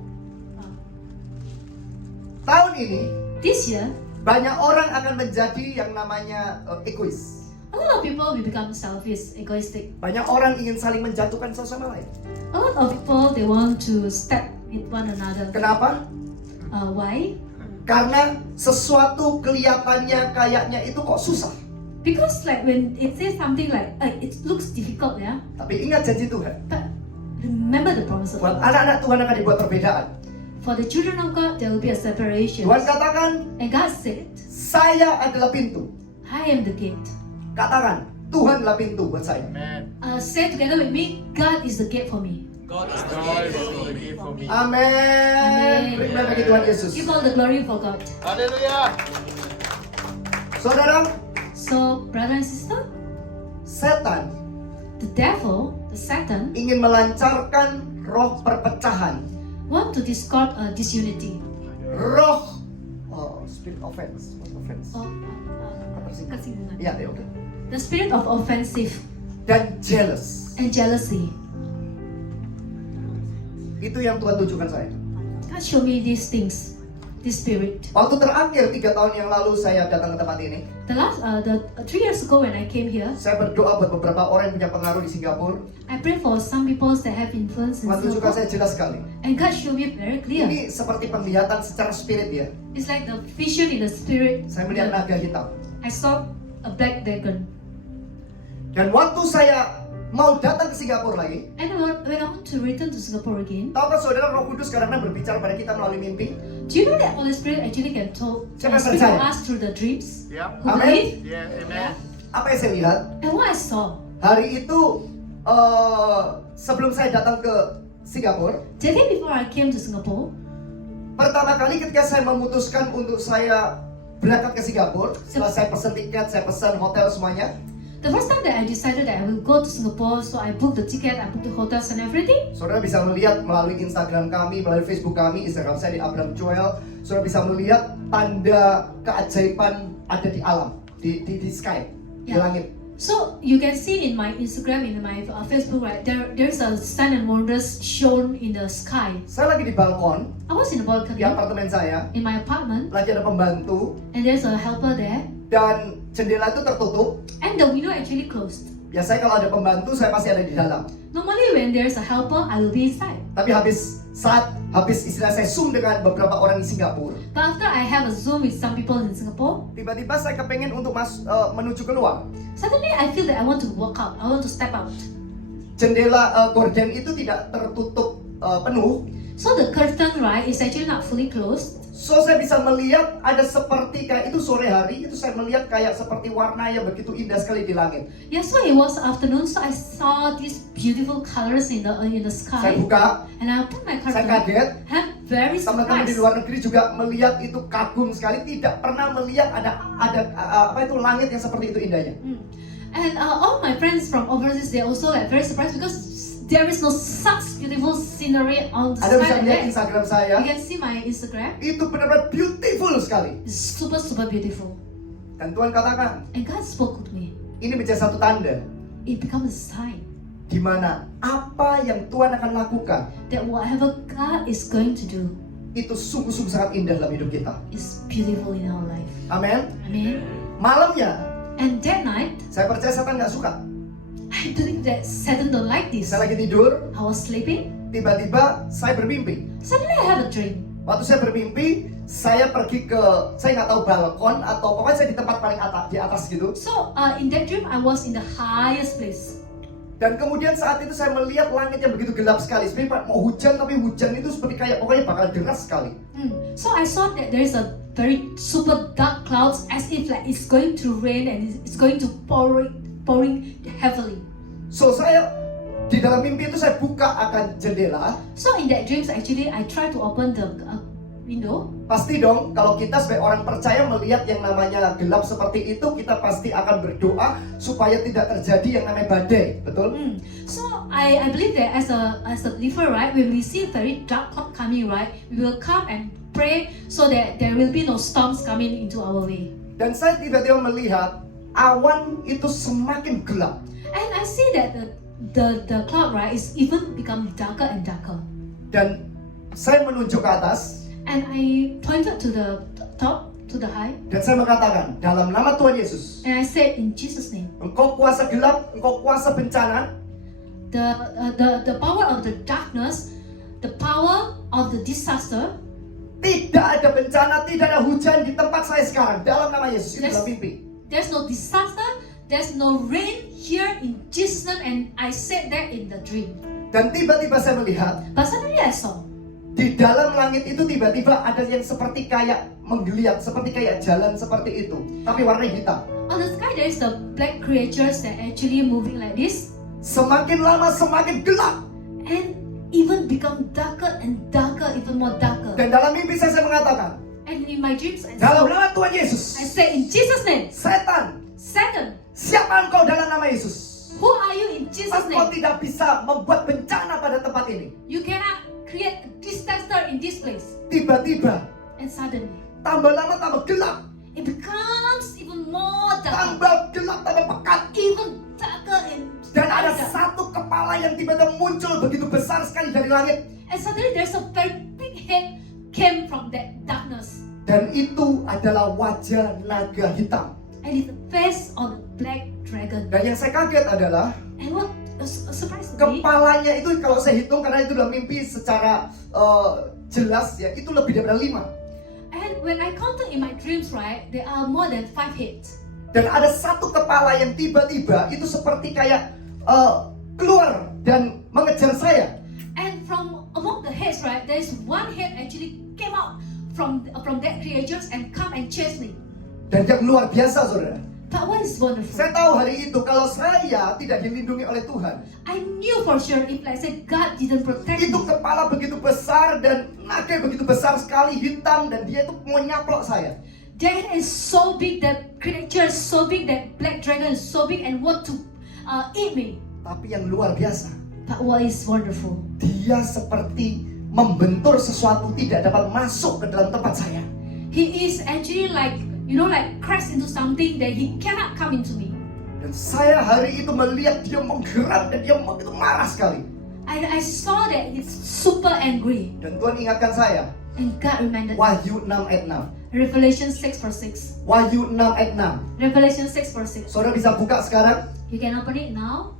Tahun ini, This year, banyak orang akan menjadi yang namanya egois. a lot of people will become selfish, egoistic. Banyak orang ingin saling menjatuhkan satu sama lain. A lot of people, they want to step with one another. Kenapa? Why? Karena sesuatu kelihatannya kayaknya itu kok susah. Because like when it says something like, it looks difficult, yeah. Tapi ingat janji Tuhan. But remember the promise of Buat God. anak-anak Tuhan akan dibuat perbedaan. For the children of God, there will be a separation. Tuhan katakan, And God said, saya adalah pintu. I am the gate. Katakan, Tuhan adalah pintu buat saya. Say together with me, God is the gate for me. Amin. Amen. Berikan bagi Tuhan Yesus. Give all the glory for God. Saudara, So, brother and sister, setan the devil, the Satan, ingin melancarkan roh perpecahan, want to discord disunity. roh spirit offense. What offense? Kesinggungan. Ya, ya udah. The spirit of offensive Dan jealous. and jealousy. Itu yang Tuhan tunjukkan saya. God show me these things, this spirit. Waktu terakhir 3 tahun yang lalu saya datang ke tempat ini, The last, 3 years ago when I came here, saya berdoa buat beberapa orang yang punya pengaruh di Singapura. I pray for some people that have influence in Tuhan tunjukkan saya Singapore. jelas sekali. And God showed me very clear. Ini seperti penglihatan secara spirit ya. It's like the vision in the spirit. Saya melihat naga hitam. I saw a black dragon. Dan waktu saya mau datang ke Singapura lagi, And when I want to return to Singapore again, tahukah saudara Roh Kudus kadang-kadang berbicara pada kita melalui mimpi? do you know that Holy Spirit actually can Siapa speak to percaya? us through the dreams? Who Amin. believe? Apa yang saya lihat? And what I saw, Hari itu sebelum saya datang ke Singapura, the day before I came to Singapore, pertama kali ketika saya memutuskan untuk saya berangkat ke Singapura, setelah saya pesan tiket, saya pesan hotel semuanya, the first time that I decided that I will go to Singapore, so I booked the ticket, I booked the hotels and everything. saudara bisa melihat melalui Instagram kami, melalui Facebook kami, Instagram saya di Abraham Joel, saudara bisa melihat tanda keajaiban ada di alam, di sky, di Yeah. langit. So you can see in my Instagram, in my Facebook, right? There's a sign and wonders shown in the sky. Saya lagi di balkon, I was in the balcony di apartemen saya, in my apartment, lagi ada pembantu, and there's a helper there, dan jendela itu tertutup. and the window actually closed. Biasanya kalau ada pembantu, saya pasti ada di dalam. Normally when there's a helper, I will be inside. Tapi habis istilah saya Zoom dengan beberapa orang di Singapura, But after I have a Zoom with some people in Singapore, tiba-tiba saya kepengen untuk menuju keluar. suddenly I feel that I want to walk out. I want to step out. Jendela gorden itu tidak tertutup penuh, So the curtain, right, is actually not fully closed. so saya bisa melihat ada seperti kayak itu sore hari, itu saya melihat kayak seperti warna yang begitu indah sekali di langit. Yeah, so it was afternoon, so I saw these beautiful colors in the Saya sky, buka, and I opened my saya curtain. kaget. I'm very Teman-teman di surprised. luar negeri juga melihat itu kagum sekali, tidak pernah melihat ada apa itu langit yang seperti itu indahnya. And all my friends from overseas, they also like very surprised because there is no such beautiful scenery on the Anda bisa sky. lihat Instagram saya, You can see my Instagram. itu benar-benar beautiful sekali. It's super beautiful. Dan Tuhan katakan, And God spoke with me. ini menjadi satu tanda It becomes a sign di mana apa yang Tuhan akan lakukan that whatever God is going to do itu sungguh-sungguh sangat indah dalam hidup kita. is beautiful in our life. Amin. Amen. Malamnya, And that night, saya percaya setan nggak suka. I believe that Satan don't like this. Saya lagi tidur, I was sleeping. tiba-tiba saya bermimpi. Suddenly I have a dream. Waktu saya bermimpi, saya pergi ke, saya nggak tahu balkon atau pokoknya saya di tempat paling atas, di atas gitu. So in that dream, I was in the highest place. Dan kemudian saat itu saya melihat langit yang begitu gelap sekali. Sebenarnya mau hujan, tapi hujan itu seperti kayak pokoknya bakal deras sekali. So I saw that there is a very super dark clouds as if like it's going to rain and it's going to pouring heavily. So saya di dalam mimpi itu saya buka akan jendela. So in that dreams actually I try to open the window. Pasti dong kalau kita sebagai orang percaya melihat yang namanya gelap seperti itu, kita pasti akan berdoa supaya tidak terjadi yang namanya badai, betul? So I believe that as a believer, right, when we see very dark cloud coming, right, we will come and pray so that there will be no storms coming into our way. Dan saya tiba-tiba melihat awan itu semakin gelap. And I see that the cloud, right, is even become darker and darker. Dan saya menunjuk ke atas. And I pointed to the top, to the high. Dan saya mengatakan dalam nama Tuhan Yesus. And I said in Jesus' name. Engkau kuasa gelap, engkau kuasa bencana. The power of the darkness, the power of the disaster. Tidak ada bencana, tidak ada hujan di tempat saya sekarang. Dalam nama Yesus, itu dalam mimpi. There's no disaster, there's no rain here in Jesus' name, and I said that in the dream. Dan tiba-tiba saya melihat, But suddenly I saw, di dalam langit itu tiba-tiba ada yang seperti kayak menggeliat, seperti kayak jalan seperti itu, tapi warna hitam. on the sky there is the black creatures that actually moving like this, Semakin lama semakin gelap. and even become darker and darker, even more darker. Dan dalam mimpi saya mengatakan, And in my dreams I dalam saw, nama Tuhan Yesus, I say in Jesus' name, setan, Satan, siapa engkau dalam nama Yesus? who are you in Jesus' Engkau name? tidak bisa membuat bencana pada tempat ini. You cannot create a disaster in this place. Tiba-tiba, And suddenly, tambah lama tambah gelap, it becomes even more darker, tambah gelap tambah pekat. even darker and Dan ada darker. satu kepala yang tiba-tiba muncul begitu besar sekali dari langit. And suddenly there's a very big head came from that darkness. Dan itu adalah wajah naga hitam. And it's the face of the black dragon. Dan yang saya kaget adalah And what surprised me, kepalanya itu kalau saya hitung karena itu dalam mimpi secara jelas ya, itu lebih daripada 5. and when I counted in my dreams, right, there are more than 5 heads. Dan ada satu kepala yang tiba-tiba itu seperti kayak keluar dan mengejar saya. And from among the heads, right, there is one head actually came out from that creatures and come and chase me. Dan yang luar biasa, saudara. But what is wonderful? Saya tahu hari itu kalau saya tidak dilindungi oleh Tuhan, I knew for sure if like say God didn't protect itu me. kepala begitu besar dan naga begitu besar sekali, hitam, dan dia itu mau nyaplok saya. That is so big, that creature is so big, that black dragon is so big and want to eat me. Tapi yang luar biasa, But what is wonderful? dia seperti membentur sesuatu tidak dapat masuk ke dalam tempat saya. He is actually like, like crashed into something that he cannot come into me. Dan saya hari itu melihat dia menggerak dan dia begitu marah sekali. I saw that he's super angry. Dan Tuhan ingatkan saya, And God reminded me. Wahyu 6 ayat 6. Revelation 6 verse 6. Wahyu 6 ayat 6. Revelation 6 verse 6. Saudara bisa buka sekarang? You can open it now.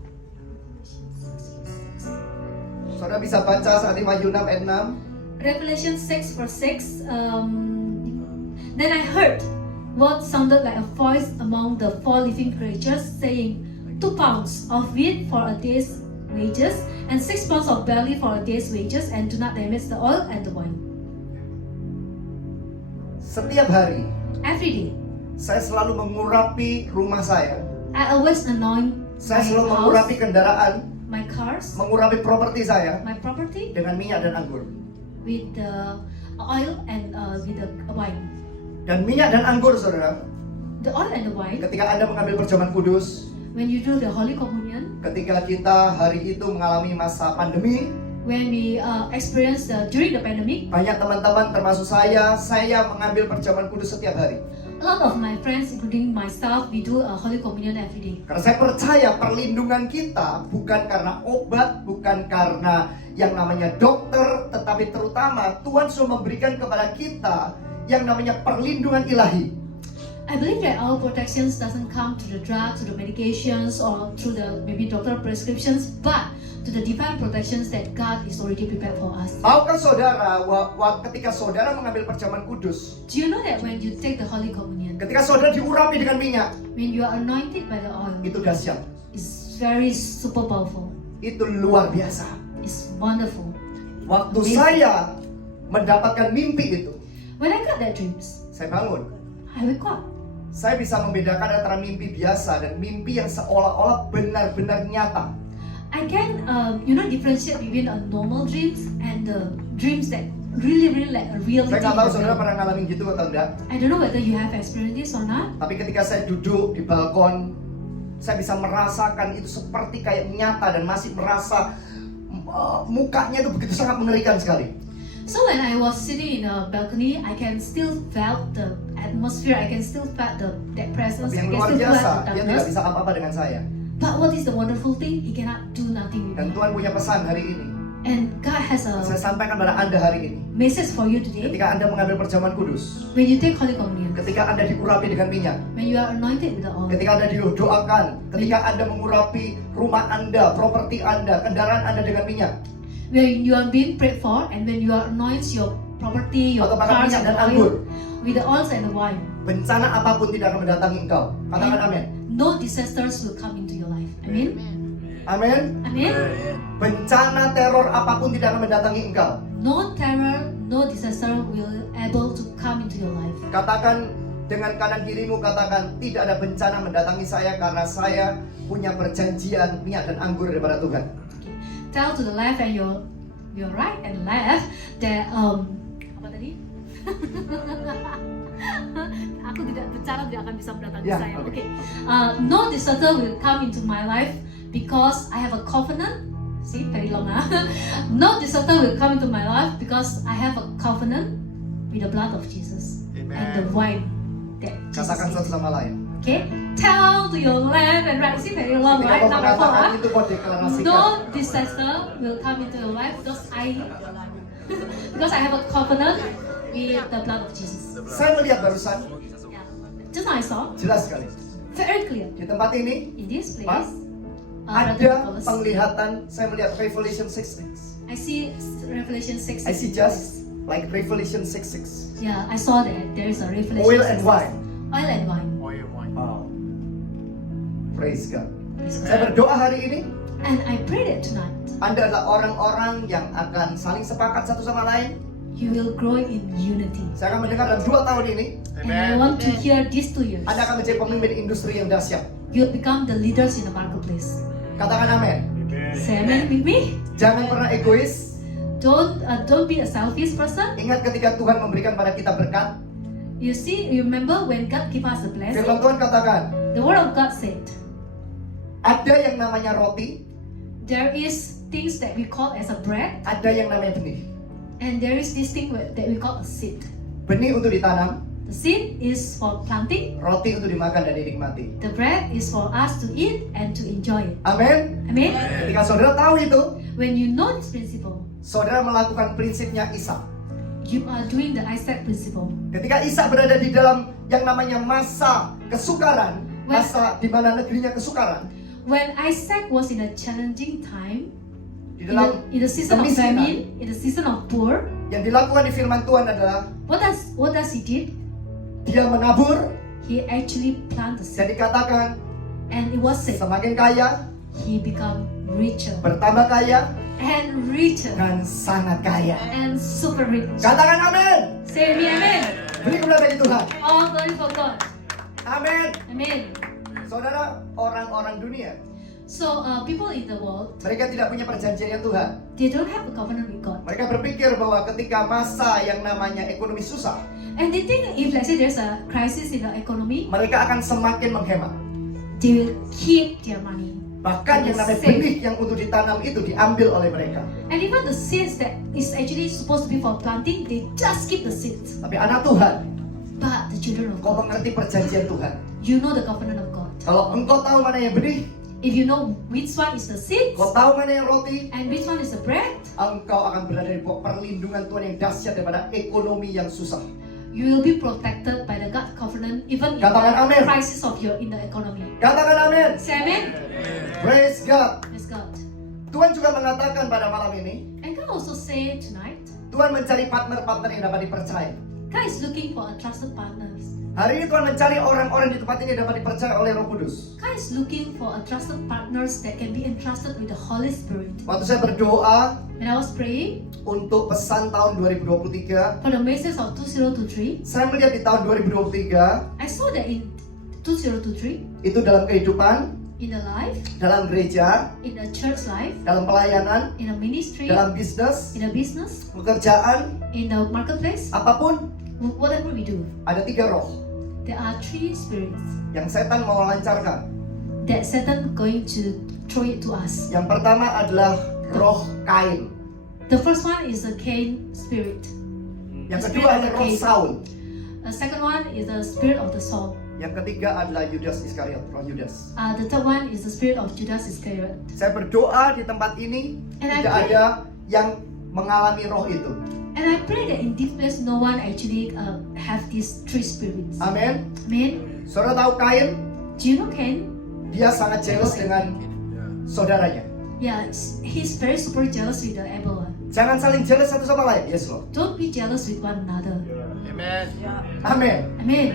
Saudara bisa baca saat ini Wahyu 6 ayat 6. Revelation 6 verse 6. Then I heard what sounded like a voice among the 4 living creatures saying, 2 pounds of wheat for a day's wages, and 6 pounds of barley for a day's wages, and do not damage the oil and the wine. Setiap hari, Every day, saya selalu mengurapi rumah saya. I always anoint Saya my selalu house, mengurapi kendaraan, my cars, mengurapi properti saya my property dengan minyak dan anggur. with the oil and with the wine. Dan minyak dan anggur, saudara, The oil and the wine, ketika Anda mengambil perjamuan kudus, when you do the Holy Communion, ketika kita hari itu mengalami masa pandemi, when we experience during the pandemic, banyak teman-teman termasuk saya mengambil perjamuan kudus setiap hari. a lot of my friends, including myself, we do a Holy Communion every day. Karena saya percaya perlindungan kita bukan karena obat, bukan karena yang namanya dokter, tetapi terutama Tuhan sudah memberikan kepada kita yang namanya perlindungan ilahi. I believe that our protections doesn't come to the drugs, to the medications, or through the maybe doctor prescriptions, but to the divine protections that God is already prepared for us. Maukah saudara, ketika saudara mengambil perjamuan kudus, Do you know that when you take the Holy Communion, ketika saudara diurapi dengan minyak, when you are anointed by the oil, itu dahsyat, it's very super powerful. itu luar biasa. It's wonderful. Waktu Amazing. saya mendapatkan mimpi itu, When I got that dreams, saya bangun. I wake up. Saya bisa membedakan antara mimpi biasa dan mimpi yang seolah-olah benar-benar nyata. I can, differentiate between a normal dreams and the dreams that really like a reality. Saya nggak tahu saudara pernah ngalamin gitu atau enggak. I don't know whether you have experienced this or not. Tapi ketika saya duduk di balkon, saya bisa merasakan itu seperti kayak nyata dan masih merasa mukanya itu begitu sangat mengerikan sekali. So when I was sitting in a balcony, I can still felt the atmosphere. I can still felt that presence. Tapi yang I can luar still biasa, felt the dia tidak darkness. bisa apa-apa dengan saya. But what is the wonderful thing? He cannot do nothing with Dan me. Tuhan punya pesan hari ini. And God has Saya a sampaikan pada Anda hari ini. message for you today. Ketika Anda mengambil perjamuan kudus, When you take Holy Communion, ketika Anda diurapi dengan minyak, when you are anointed with the oil, ketika Anda didoakan, ketika Anda mengurapi rumah Anda, properti Anda, kendaraan Anda dengan minyak, when you are being prayed for, and when you are anointed your property, your atau pakai cars minyak and dan oil, anggur, with the oils and the wine, bencana apapun tidak akan mendatangi engkau. Katakan amin. no disasters will come into your life. Amen. Amin. Amen. Bencana teror apapun tidak akan mendatangi engkau. No terror, no disaster will able to come into your life. Katakan dengan kanan kirimu, katakan tidak ada bencana mendatangi saya karena saya punya perjanjian minyak dan anggur daripada Tuhan. Tell to the left and your right and left that apa tadi? Aku tidak bicara tidak akan bisa mendatangi Ya, saya. oke. Okay. No disaster will come into my life because I have a covenant. See, very long. No disaster will come into my life because I have a covenant with the blood of Jesus and the wine that Jesus Katakan gave. satu sama lain. Okay, tell to your left and right. See, very long, Ketika right? kau Number 4. mengatakan itu, kau deklarasikan. No disaster will come into your life because I have a covenant with the blood of Jesus. Saya melihat barusan, Yeah. Just now I saw jelas sekali. very clear Di tempat ini in this Pak, place. ada Brother Nicholas, penglihatan. Saya melihat Revelation 6:6. I see Revelation 6. I see just like Revelation 6:6. Yeah, I saw that there is a Revelation. Oil 6. and wine. Oil and wine. Wow. Praise God. Praise God. Saya berdoa hari ini, And I pray that tonight Anda adalah orang-orang yang akan saling sepakat satu sama lain. you will grow in unity. Saya akan mendengar dalam 2 tahun ini, And I want to hear these 2 years. Anda akan menjadi pemimpin industri yang dahsyat. You'll become the leaders in the marketplace. Katakan amin. Say amen with me. Jangan pernah egois. Don't be a selfish person. Ingat ketika Tuhan memberikan pada kita berkat, You see, you remember when God give us a blessing? firman Tuhan katakan, The word of God said, ada yang namanya roti, there is things that we call as a bread, ada yang namanya benih. and there is this thing that we call a seed. Benih untuk ditanam, The seed is for planting. roti untuk dimakan dan dinikmati. The bread is for us to eat and to enjoy it. Amin. Amen. Ketika saudara tahu itu, When you know this principle, saudara melakukan prinsipnya Ishak. you are doing the Isaac principle. Ketika Ishak berada di dalam yang namanya masa kesukaran, masa di mana negerinya kesukaran, When Isaac was in a challenging time, di dalam in the season of kemiskinan, famine, in the season of poor, yang dilakukan di firman Tuhan adalah what does he did? dia menabur He actually planted the dan seed, dikatakan and it was said semakin kaya, he become richer bertambah kaya, and richer dan sangat kaya. and super rich. Katakan amin. Say me amen. Beri kemuliaan bagi Tuhan. All glory for God. Amin. Amen. Saudara, orang-orang dunia, So people in the world, mereka tidak punya perjanjian Tuhan. they don't have a covenant with God, Mereka berpikir bahwa ketika masa yang namanya ekonomi susah, and they think if let's say there's a crisis in the economy, mereka akan semakin menghemat. they will keep their money. Bahkan yang namanya benih yang untuk ditanam itu diambil oleh mereka. And even the seeds that is actually supposed to be for planting, they just keep the seeds. Tapi anak Tuhan, But the children of kau God, mengerti perjanjian Tuhan. you know the covenant of God. Kalau engkau tahu mana yang benih, If you know which one is the seeds kau tahu mana yang roti, and which one is the bread, engkau akan berada di bawah perlindungan Tuhan yang dahsyat daripada ekonomi yang susah. you will be protected by the God covenant even in Katakan the amin. crisis of your in the economy. Katakan amin. Say amen. Praise God. Praise God. Tuhan juga mengatakan pada malam ini, And God also say tonight, Tuhan mencari partner-partner yang dapat dipercaya. God is looking for a trusted partners. Hari ini Tuhan mencari orang-orang di tempat ini yang dapat dipercaya oleh Roh Kudus. God is looking for a trusted partners that can be entrusted with the Holy Spirit. Waktu saya berdoa When I was praying untuk pesan tahun 2023, for the message of 2023, saya melihat di tahun 2023 I saw that in 2023, itu dalam kehidupan, in the life, dalam gereja, in the church life, dalam pelayanan, in the ministry, dalam bisnis, in the business, pekerjaan, in the marketplace, apapun, whatever we do, ada 3 roh there are 3 spirits yang setan mau lancarkan. that Satan going to throw it to us. Yang pertama adalah roh Kain. The first one is the Cain spirit. Yang The spirit kedua of adalah the roh Cain. Saul. The second one is the spirit of the Saul. Yang ketiga adalah Yudas Iskariot, roh Yudas. The third one is the spirit of Judas Iscariot. Saya berdoa di tempat ini And I tidak pray- ada yang mengalami roh itu. And I pray that in this place no one actually have these 3 spirits. Amin. Amen. Saudara tahu Kain? Do you know Cain? Dia sangat jealous dengan saudaranya. Yeah, he's very super jealous with the Abel. Jangan saling jealous satu sama lain. Yes, Lord. Don't be jealous with one another. Amin. Amen.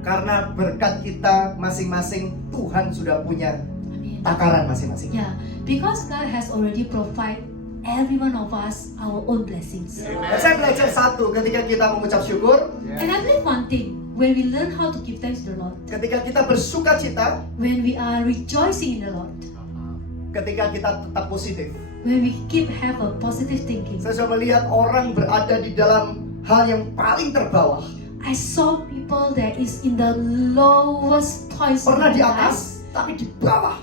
Karena berkat kita masing-masing, Tuhan sudah punya Amen. takaran masing-masing. Yeah, because God has already provided every one of us our own blessings. Dan saya belajar satu, ketika kita mengucap syukur, And I believe one thing, when we learn how to give thanks to the Lord, ketika kita bersuka cita, when we are rejoicing in the Lord, ketika kita tetap positif. when we have a positive thinking, Saya sudah melihat orang berada di dalam hal yang paling terbawah. I saw people that is in the lowest points of Pernah di their life. atas, tapi di bawah.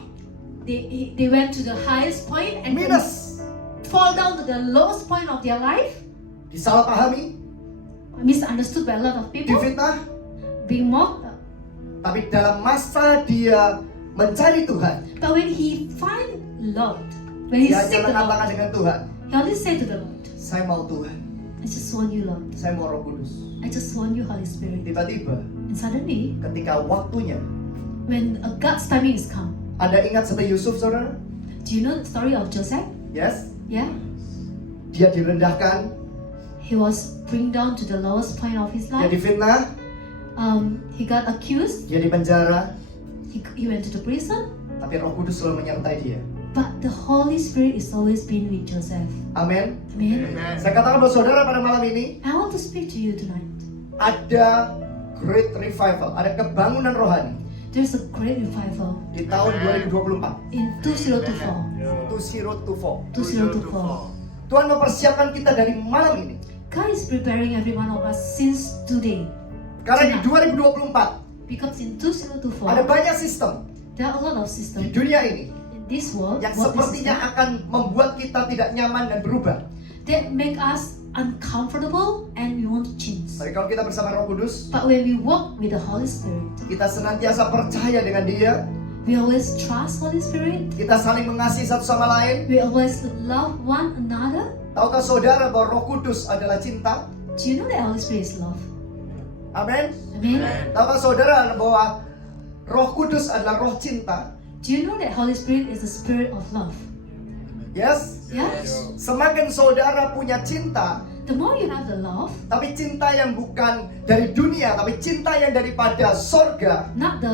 They went to the highest point and then Minus. fall down to the lowest point of their life, Disalahpahami, misunderstood by a lot of people, difitnah, being mocked. tapi dalam masa dia mencari Tuhan, But when he find Lord, when he dia seek hanya the mengatakan Lord, dengan Tuhan, he only say to the Lord, saya mau Tuhan, I just want you, Lord. saya mau Roh Kudus. I just want you, Holy Spirit. Tiba-tiba, And suddenly, ketika waktunya, when God's timing is come, Anda ingat seperti Yusuf, saudara? do you know the story of Joseph? Yes, Yeah, dia direndahkan, he was bring down to the lowest point of his dia life. difitnah, He got accused. dia dipenjara, he went to the prison, tapi Roh Kudus selalu menyertai dia. but the Holy Spirit is always been with Joseph. Amin. Amen. Saya katakan buat saudara pada malam ini, I want to speak to you tonight. ada great revival, ada kebangunan rohani There's a great revival di tahun 2024. in 2024. 2024. Tuhan mempersiapkan kita dari malam ini. God is preparing every one of us since today. Karena di 2024 Because in 2024, ada banyak sistem there are a lot of di systems dunia ini in this world yang world sepertinya system, akan membuat kita tidak nyaman dan berubah. that make us uncomfortable and we want to change. Tapi kalau kita bersama Roh Kudus, But when we walk with the Holy Spirit, kita senantiasa percaya dengan Dia, we always trust Holy Spirit. kita saling mengasihi satu sama lain. We always love one another. Tahukah saudara bahwa Roh Kudus adalah cinta? Do you know that Holy Spirit is love? Amin. Amen. Tahukah saudara bahwa Roh Kudus adalah roh cinta? Do you know that Holy Spirit is the spirit of love? Yes. Yes. Semakin saudara punya cinta, The more you have the love, tapi cinta yang bukan dari dunia, tapi cinta yang daripada sorga, not the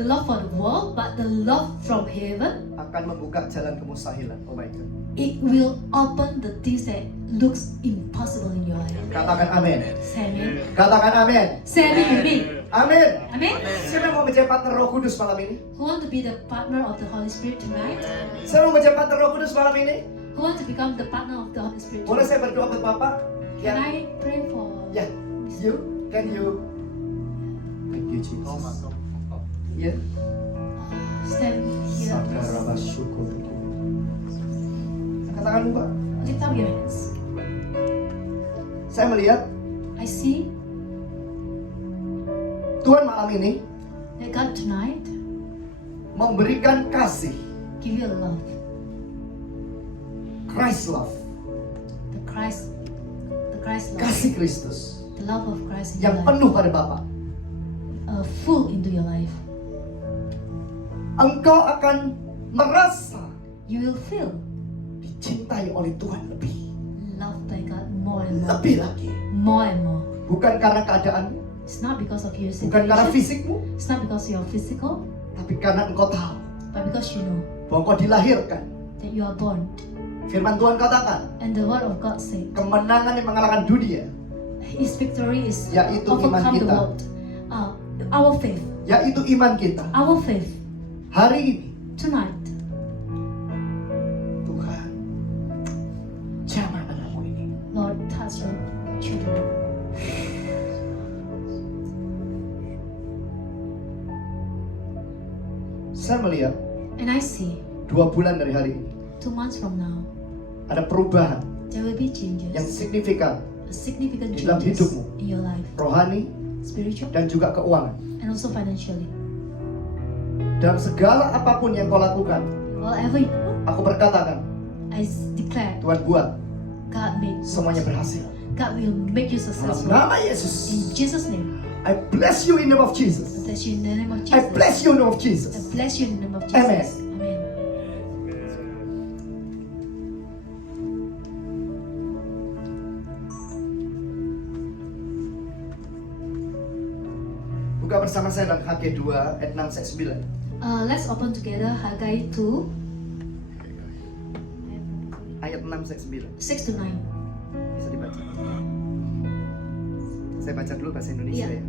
love for the world, but the love from heaven, akan membuka jalan kemustahilan. Oh my God. it will open the things that looks impossible in your life. Katakan amin. Say amen. Katakan amin. Say amen with me. Amin. Amen. Siapa yang mau menjadi partner Roh Kudus malam ini? Who want to be the partner of the Holy Spirit tonight? Siapa mau menjadi partner Roh Kudus malam ini? Who want to become the partner of the Holy Spirit Boleh tonight? saya berdoa buat Bapak? Can I pray for? Ya. You? Can you? Thank you Jesus. Ya. Stand here. Sakaraba syukur. Katakan Pak. Lift up your hands. Saya melihat I see Tuhan malam ini that God tonight memberikan kasih, give you love, Christ love, the Christ love, kasih Kristus the love of Christ in your yang life, penuh pada Bapak. full into your life. Engkau akan merasa You will feel dicintai oleh Tuhan lebih, loved by God more and more, lebih lagi. more and more. Bukan karena keadaanmu, It's not because of your bukan karena situation. fisikmu, It's not because you're physical, tapi karena engkau tahu but because you know bahwa engkau dilahirkan. that you are born. Firman Tuhan katakan, And the word of God said, kemenangan yang mengalahkan dunia, His victory is yaitu iman overcome the kita, world. Our faith, yaitu iman kita. our faith Hari ini, tonight. Tuhan, jamah anakmu ini. Lord, touch your children. Saya melihat And I see 2 bulan dari hari ini 2 months from now, ada perubahan there will be yang changes, signifikan significant di dalam changes hidupmu. in your life, rohani spiritual dan juga keuangan. and also financially. Dalam segala apapun yang kau lakukan, Whatever you do, aku berkatakan, I declare Tuhan buat God made semuanya berhasil. God will make you Dalam successful. nama Yesus, In Jesus' name, I bless you in the name of I Jesus. bless you in the name of I Jesus. bless you in the name of I Jesus. bless you in the name of Amen. Jesus. Amen. Buka bersama saya dalam Haggai 2 ayat 6 sampai 9. Let's open together Haggai 2, Ayat 6 sampai 9. 6 to 9. Bisa dibaca. Saya baca dulu bahasa Indonesia Iya. ya.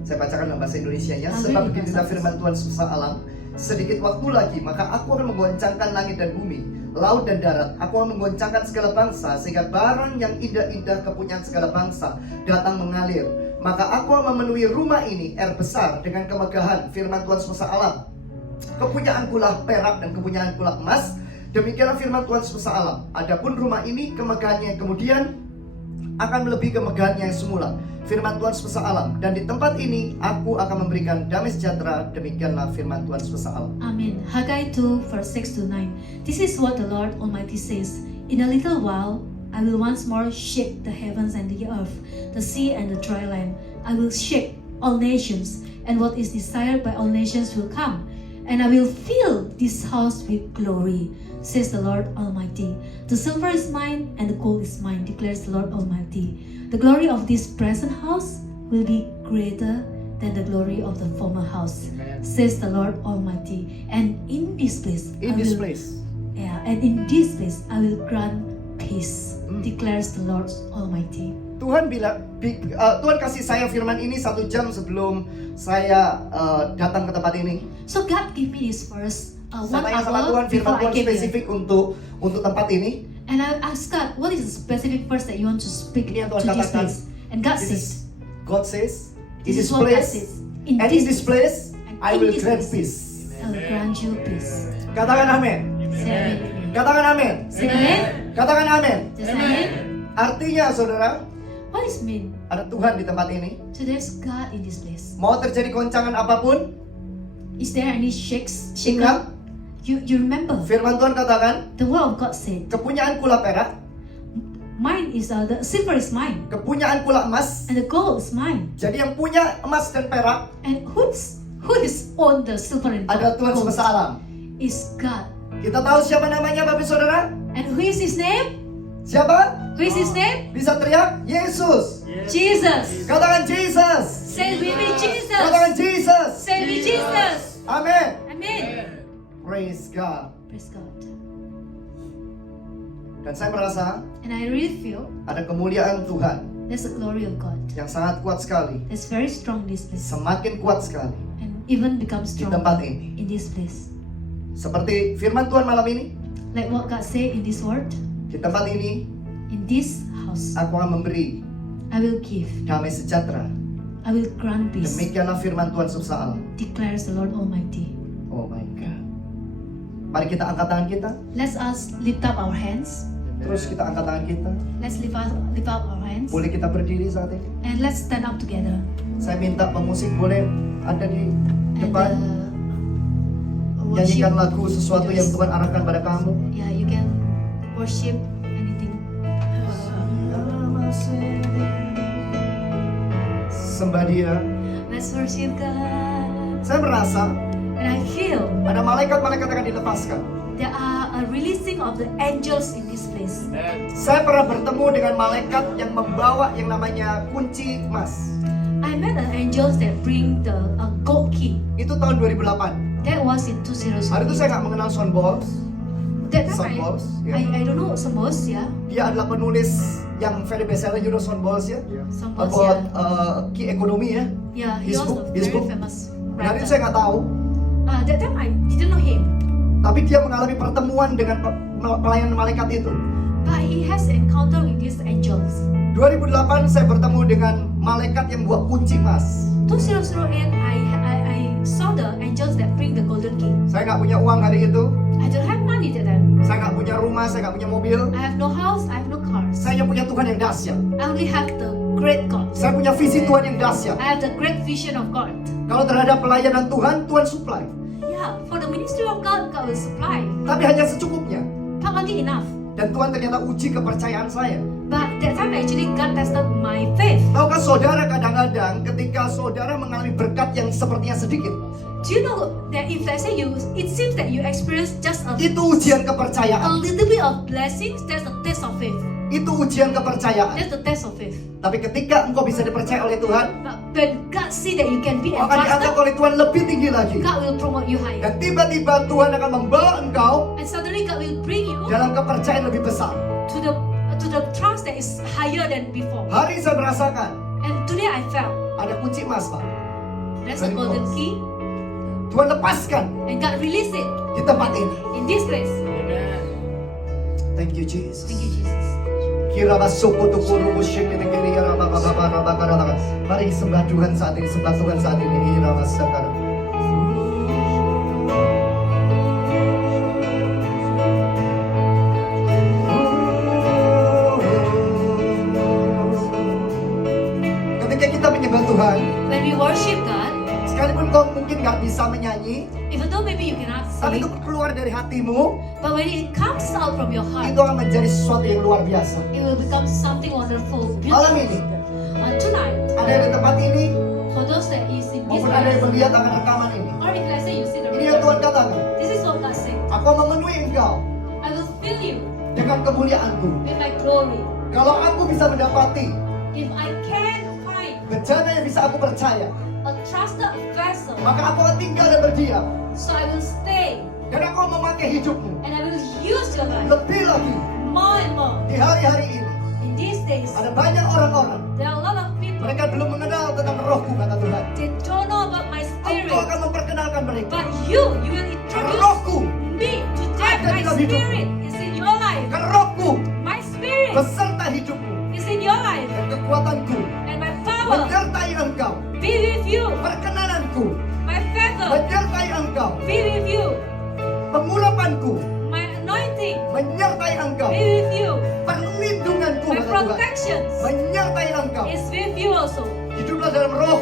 Saya bacakan dalam bahasa Indonesianya. Ambil Sebab di beginilah bahasa firman Tuhan semesta alam. Sedikit waktu lagi, maka aku akan menggoncangkan langit dan bumi, laut dan darat. Aku akan menggoncangkan segala bangsa, sehingga barang yang indah-indah kepunyaan segala bangsa datang mengalir. Maka aku akan memenuhi rumah ini, air besar, dengan kemegahan firman Tuhan semesta alam. Kepunyaanku lah perak dan kepunyaanku lah emas. Demikianlah firman Tuhan semesta alam. Adapun rumah ini kemegahannya kemudian akan melebihi kemegahannya yang semula. Firman Tuhan semesta alam. Dan di tempat ini aku akan memberikan damai sejahtera. Demikianlah firman Tuhan semesta alam. Amen. Haggai 2 verse 6 to 9. This is what the Lord Almighty says. In a little while, I will once more shake the heavens and the earth, the sea and the dry land. I will shake all nations, and what is desired by all nations will come. And I will fill this house with glory, says the Lord Almighty. The silver is mine, and the gold is mine, declares the Lord Almighty. The glory of this present house will be greater than the glory of the former house, says the Lord Almighty. And in this place, and in this place I will grant peace, declares the Lord Almighty. Tuhan Tuhan kasih saya firman ini 1 jam sebelum saya datang ke tempat ini. So God gave me this verse 1 Saya tanya sama hour Tuhan, firman before I Tuhan came here. spesifik untuk tempat ini. And I asked God, what is the specific verse that you want to speak Ini yang to Tuhan this katakan. place? And God This says, is- God says, this in is this what God place, says. and in this place, and I in will this grant place, peace. I will grant you peace. Katakan amin. Say amen. Katakan amin. Say amen. Katakan amin. Just amen. Artinya saudara, What is mean? ada Tuhan di tempat ini. So there's God in this place. Mau terjadi goncangan apapun, Is there any shakes? ingat You remember firman Tuhan katakan, the word of God said, kepunyaan kula perak, mine is the silver is mine, kepunyaan kula emas. and the gold is mine. Jadi yang punya emas dan perak And who is on the silver and adalah Tuhan gold? semesta alam. Is God. Kita tahu siapa namanya Bapak Saudara? And who is his name? Siapa? Who is his name? Bisa teriak? Yesus. Jesus. Katakan Jesus. Say with me, Jesus. Katakan Jesus. Say with Jesus. Amin. Amen. Praise God. Praise God. Dan saya merasa And I really feel ada kemuliaan Tuhan there's the glory of God. yang sangat kuat sekali, It's very strong in this place. semakin kuat sekali And even becomes di strong tempat ini. in this place. Seperti firman Tuhan malam ini, Like what God said in this word, di tempat ini in this house, aku akan memberi I will give, damai sejahtera. I will grant peace, Demikianlah firman Tuhan semesta alam. declares the Lord Almighty. Oh my God. Mari kita angkat tangan kita. Let's us lift up our hands. Terus kita angkat tangan kita. Let's lift up our hands. Boleh kita berdiri saat ini. And let's stand up together. Saya minta pemusik boleh ada di And depan. worship. Nyanyikan lagu sesuatu yang Tuhan arahkan pada kamu. Yeah, you can worship anything. Sembah Dia. Let's worship God. Saya merasa And I feel ada malaikat-malaikat akan dilepaskan. there are a releasing of the angels in this place. Saya pernah bertemu dengan malaikat yang membawa yang namanya kunci emas. I met an angels that bring the gold key. Itu tahun 2008. That was in 2008. Hari itu saya nggak mengenal Sean Bowles. That Sean time Bowles, ya. I don't know Sambos, yeah. Dia adalah penulis yang very bestseller, you know Sean Bowles ya, Sambos, about yeah. key ekonomi ya. Yeah, he his was book- a his very book. famous Dan itu writer. saya nggak tahu, That time I didn't know him, tapi dia mengalami pertemuan dengan pelayan malaikat itu. but he has encounter with these angels. 2008 saya bertemu dengan malaikat yang bawa kunci emas. 2008, I saw the angels that bring the golden key. Saya nggak punya uang hari itu, I don't have money that time. saya nggak punya rumah, saya nggak punya mobil. I have no house, I have no cars. Saya hanya punya Tuhan yang dahsyat. I only have the great God. Saya punya visi Tuhan yang dahsyat. I have the great vision of God. Kalau terhadap pelayanan Tuhan, Tuhan supply. Yeah, for the ministry of God, God will supply. Tapi hanya secukupnya. But only enough. Dan Tuhan ternyata uji kepercayaan saya. But that time actually God tested my faith. Tahukah saudara kadang-kadang ketika saudara mengalami berkat yang sepertinya sedikit, Do you know that if let's say it seems that you experience just itu ujian a kepercayaan. little bit of blessings, that's the test of faith. Itu ujian kepercayaan. That's the test of faith. Tapi ketika engkau bisa dipercaya oleh Tuhan, But when God see that you can be engkau akan diangkat entrusted, oleh Tuhan lebih tinggi lagi. God will promote you higher. Dan tiba-tiba Tuhan akan membawa engkau And suddenly God will bring you dalam kepercayaan lebih besar. to the trust that is higher than before. Hari ini saya merasakan And today I felt ada kunci emas, Pak. there's a golden key, Tuhan lepaskan and God released it di tempat ini. in this place. Thank you, Jesus. Thank you, Jesus. Kira basuku tukuru musyik kita kiri ya raba baba raba karana. Mari sembah Tuhan saat ini, sembah Tuhan saat ini. Ira masakar. Ketika kita menyembah Tuhan, When we worship God, sekalipun kau mungkin nggak bisa menyanyi, even though maybe you cannot tapi sing, itu keluar dari hatimu, but when it comes out from your heart, itu akan menjadi sesuatu yang luar biasa. it will become something wonderful, Malam beautiful. ini, Tonight, ada yang di tempat ini, for those that is in this maupun ada yang place, melihat akan rekaman ini. or if let's say you see the Ini yang Tuhan recording, katakan. this is what God said. Aku memenuhi engkau I will fill you dengan kemuliaanku. with my glory. Kalau aku bisa mendapati If I can find bencana yang bisa aku percaya, a trusted vessel. maka aku akan tinggal dan berdiam. So I will stay Dan aku memakai hidupmu and I will use your life lebih lagi more and more. di hari-hari ini. In these days, Ada banyak orang-orang, there are a lot of people. mereka belum mengenal tentang rohku, kata Tuhan. They don't know about my spirit. Engkau akan memperkenalkan mereka. But you will Karena introduce rohku, me to them. ada My dalam hidupmu. spirit is in your life. karena rohku My spirit beserta hidupmu is in your life. dan kekuatanku And my power menyertai engkau. be with you. Perkenananku My favor menyertai engkau. be with you. Pengurapanku My anointing menyertai engkau. be with you. Perlindunganku, My kata Tuhan, protections menyertai engkau. is with you also. Hiduplah dalam roh,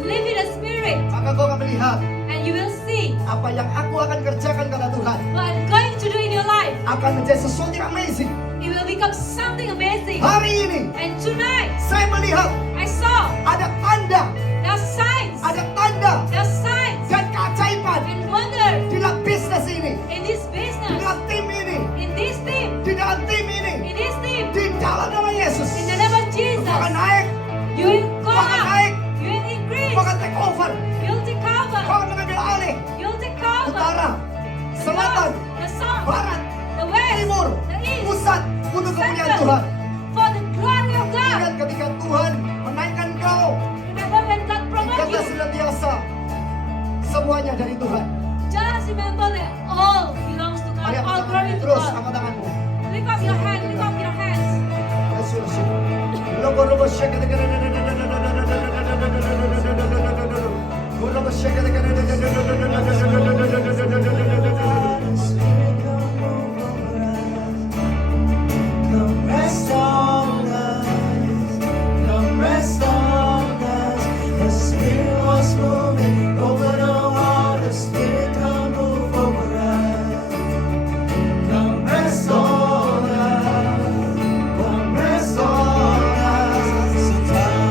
Live in the spirit maka kau akan melihat and you will see apa yang aku akan kerjakan, kata Tuhan, what I'm going to do in your life. akan menjadi sesuatu yang amazing. It will become something amazing. Hari ini And tonight saya melihat I saw ada tanda, there are signs. ada tanda There are signs dan keajaiban and wonder di dalam bisnis ini, in this di business, dalam tim ini, in this team, di dalam tim ini, in this team. di dalam nama Yesus. In the name of Jesus, Kau akan naik, you will go kau akan up, naik, you will increase, kau akan take over, you'll take kau over, akan mengambil alih you'll take over. utara, The selatan, north, the south, barat, the west, timur, the east, pusat untuk kemuliaan center, Tuhan. for the glory of God. Ingat ketika Tuhan menaikkan kau, Remember when God promoted kata you, senantiasa semuanya dari Tuhan. just remember that all belongs to God, Mari all angkat glory tanganmu, to terus God. angkat tanganmu. Lift up your hand, lift up your hands. Yesus. Robo shaka de Come rest on us, come rest on us. The Spirit was moving over the water, Spirit come move over us. Come rest on us, come rest on us.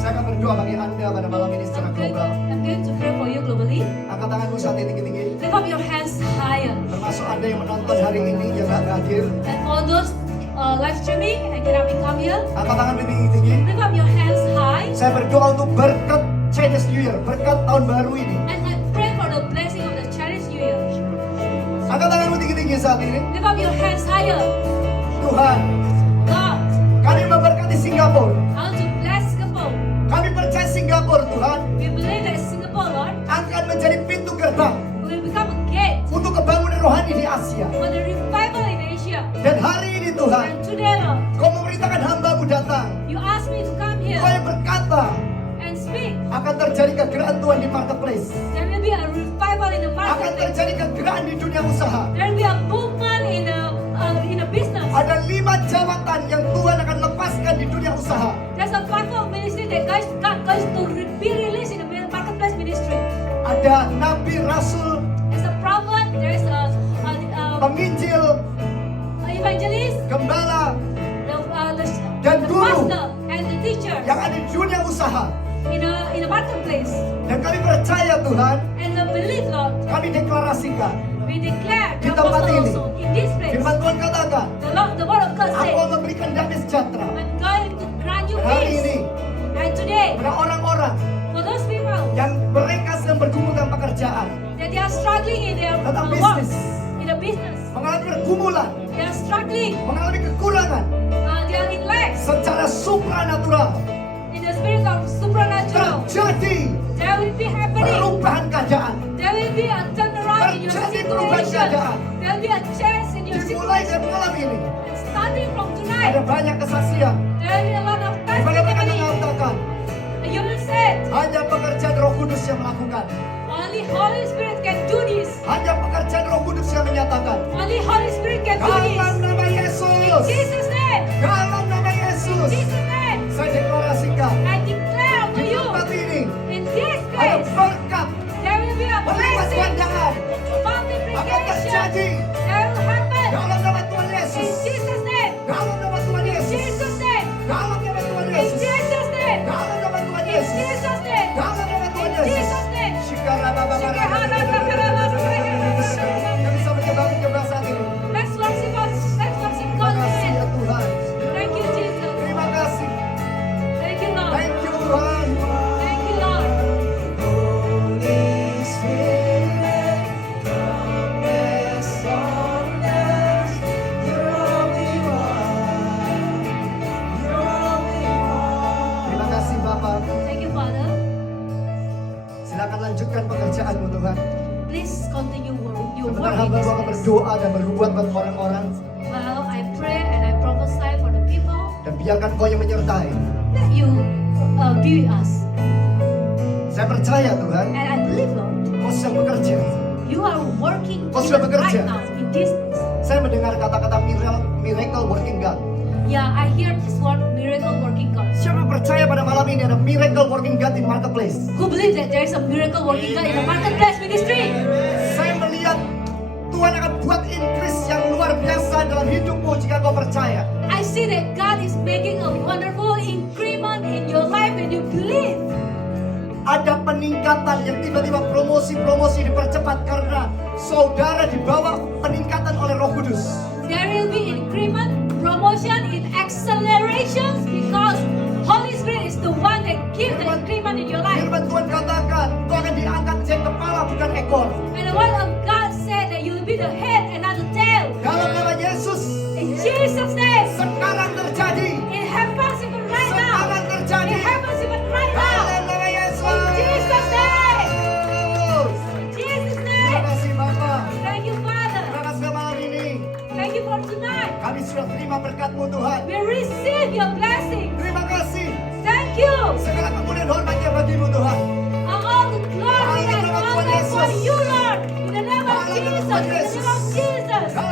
Saya akan berdoa bagi Anda pada malam ini secara global. I'm going to pray for you globally. Angkat tanganmu saat ini tinggi-tinggi. Lift up your hands higher. Termasuk Anda yang menonton hari ini yang gak hadir. And for those live streaming and cannot come here, Angkat tangan tinggi-tinggi. lift up your hands high. Saya berdoa untuk berkat Chinese New Year, berkat tahun baru ini. And I pray for the blessing of the Chinese New Year. Angkat tanganmu tinggi-tinggi saat ini. Lift up your hands higher. Tuhan, God, kami memberkati Singapura. I want to bless Singapore. Kami percaya Singapura, Tuhan, We believe that Singapore, Lord, akan menjadi pintu gerbang will become a gate untuk kebangunan rohani di Asia. for the revival in Asia. Dan hari ini, Tuhan, And today, Lord, Kau memerintahkan hamba-Mu datang. you asked me to come here Kau yang berkata and speak. akan terjadi kegerakan Tuhan di marketplace. There will be a revival in the Akan marketplace. terjadi kegerakan di dunia usaha. There will be a movement in the business. Ada 5 jabatan yang Tuhan akan lepaskan di dunia usaha. There's a platform ministry that God going to be released in the marketplace ministry. Ada nabi, rasul, There's a prophet. There's a penginjil, evangelist, gembala, the dan guru pastor, and the teacher yang ada di dunia usaha. in the marketplace. Dan kami percaya, Tuhan, And the belief, Lord, kami deklarasikan we declare di the tempat apostle ini. also in this place. Firman Tuhan katakan, The word of God Aku says, memberikan damai sejahtera when God will grant you hari peace. ini And today, pada orang-orang for those people yang mereka sedang bergumul dengan pekerjaan, that they are struggling in their tentang work, bisnis, in the business, mengalami pergumulan, they are struggling, mengalami kekurangan they are in lack, secara supranatural, in the spirit of supernatural. terjadi There will be happening. perubahan keadaan. There will be a turnaround in your Terjadi perubahan situation. keadaan. There will be a change in your Dimulai situation. dari malam ini And starting from tonight, ada banyak kesaksian. there will be a lot of Di mana mereka testimony. mengatakan You will say, hanya pekerjaan Roh Kudus yang melakukan, only Holy Spirit can do this. hanya pekerjaan Roh Kudus yang menyatakan. Only Holy Spirit can do Dalam this. nama In Yesus, Jesus' name. dalam nama In Yesus, Jesus' name. saya deklarasikan I declare over di you. tempat ini In this ada place, berkat there will be a melipat blessing. gandahan akan Multiplication. terjadi There will happen. dalam nama Tuhan In Yesus, Jesus' name. dalam nama Tuhan In Yesus, Jesus' name. dalam nama Tuhan In Yesus, Jesus' name. dalam nama Tuhan In Yesus, Jesus' name. dalam nama Tuhan In Yesus. Jesus' name. Kami bisa menyembah saat ini. Let's worship God. Let's worship Terima God kasih ya today. Tuhan. Thank you, Jesus. Terima kasih. Thank you, Lord. Thank you Tuhan. Thank you, Lord. Holy Spirit, come rest on us. You're all we want. You're all we want. Terima kasih Bapak. Thank you, Father. Silakan lanjutkan pekerjaanmu Tuhan. Please continue your Sebentar work in hamba this akan place. berdoa dan bernubuat buat orang-orang. Well, I pray and I prophesy for the people Dan biarkan Kau yang menyertai. that you be with us. Saya percaya Tuhan, And I believe, Lord, Kau sedang bekerja. you are working Kau sudah even bekerja. right now in this place. Saya mendengar kata-kata miracle working God. Yeah, I hear this word, miracle working God. Siapa percaya pada malam ini ada miracle working God di marketplace? Who believe that there is a miracle working God in the marketplace ministry? Saya melihat Tuhan akan buat increase yang luar biasa dalam hidupmu jika kau percaya. I see that God is making a wonderful increment in your life when you believe. Ada peningkatan yang tiba-tiba promosi-promosi dipercepat karena saudara dibawa peningkatan oleh Roh Kudus. There will be increment, promotion, in acceleration because Holy Spirit is the one that gives the increment in your life. Firman Tuhan katakan, kau akan diangkat jadi kepala bukan ekor. And the word of God said that you will be the head and not the tail. Dalam nama Yesus, In Jesus' name, sekarang terjadi. it happens even right now. Sekarang terjadi. It happens even right now. Dalam nama Yesus. In Jesus' name. Jesus' Terima name. kasih Bapak. Thank you, Father. Terima kasih malam ini. Thank you for tonight. Kami sudah terima berkat-Mu Tuhan. We receive your blessing. Terima kasih. Thank you. Segala kemuliaan hormat yang bagi-Mu Tuhan. All glory and honor for you, Lord. In the name of Jesus. In the name of Jesus.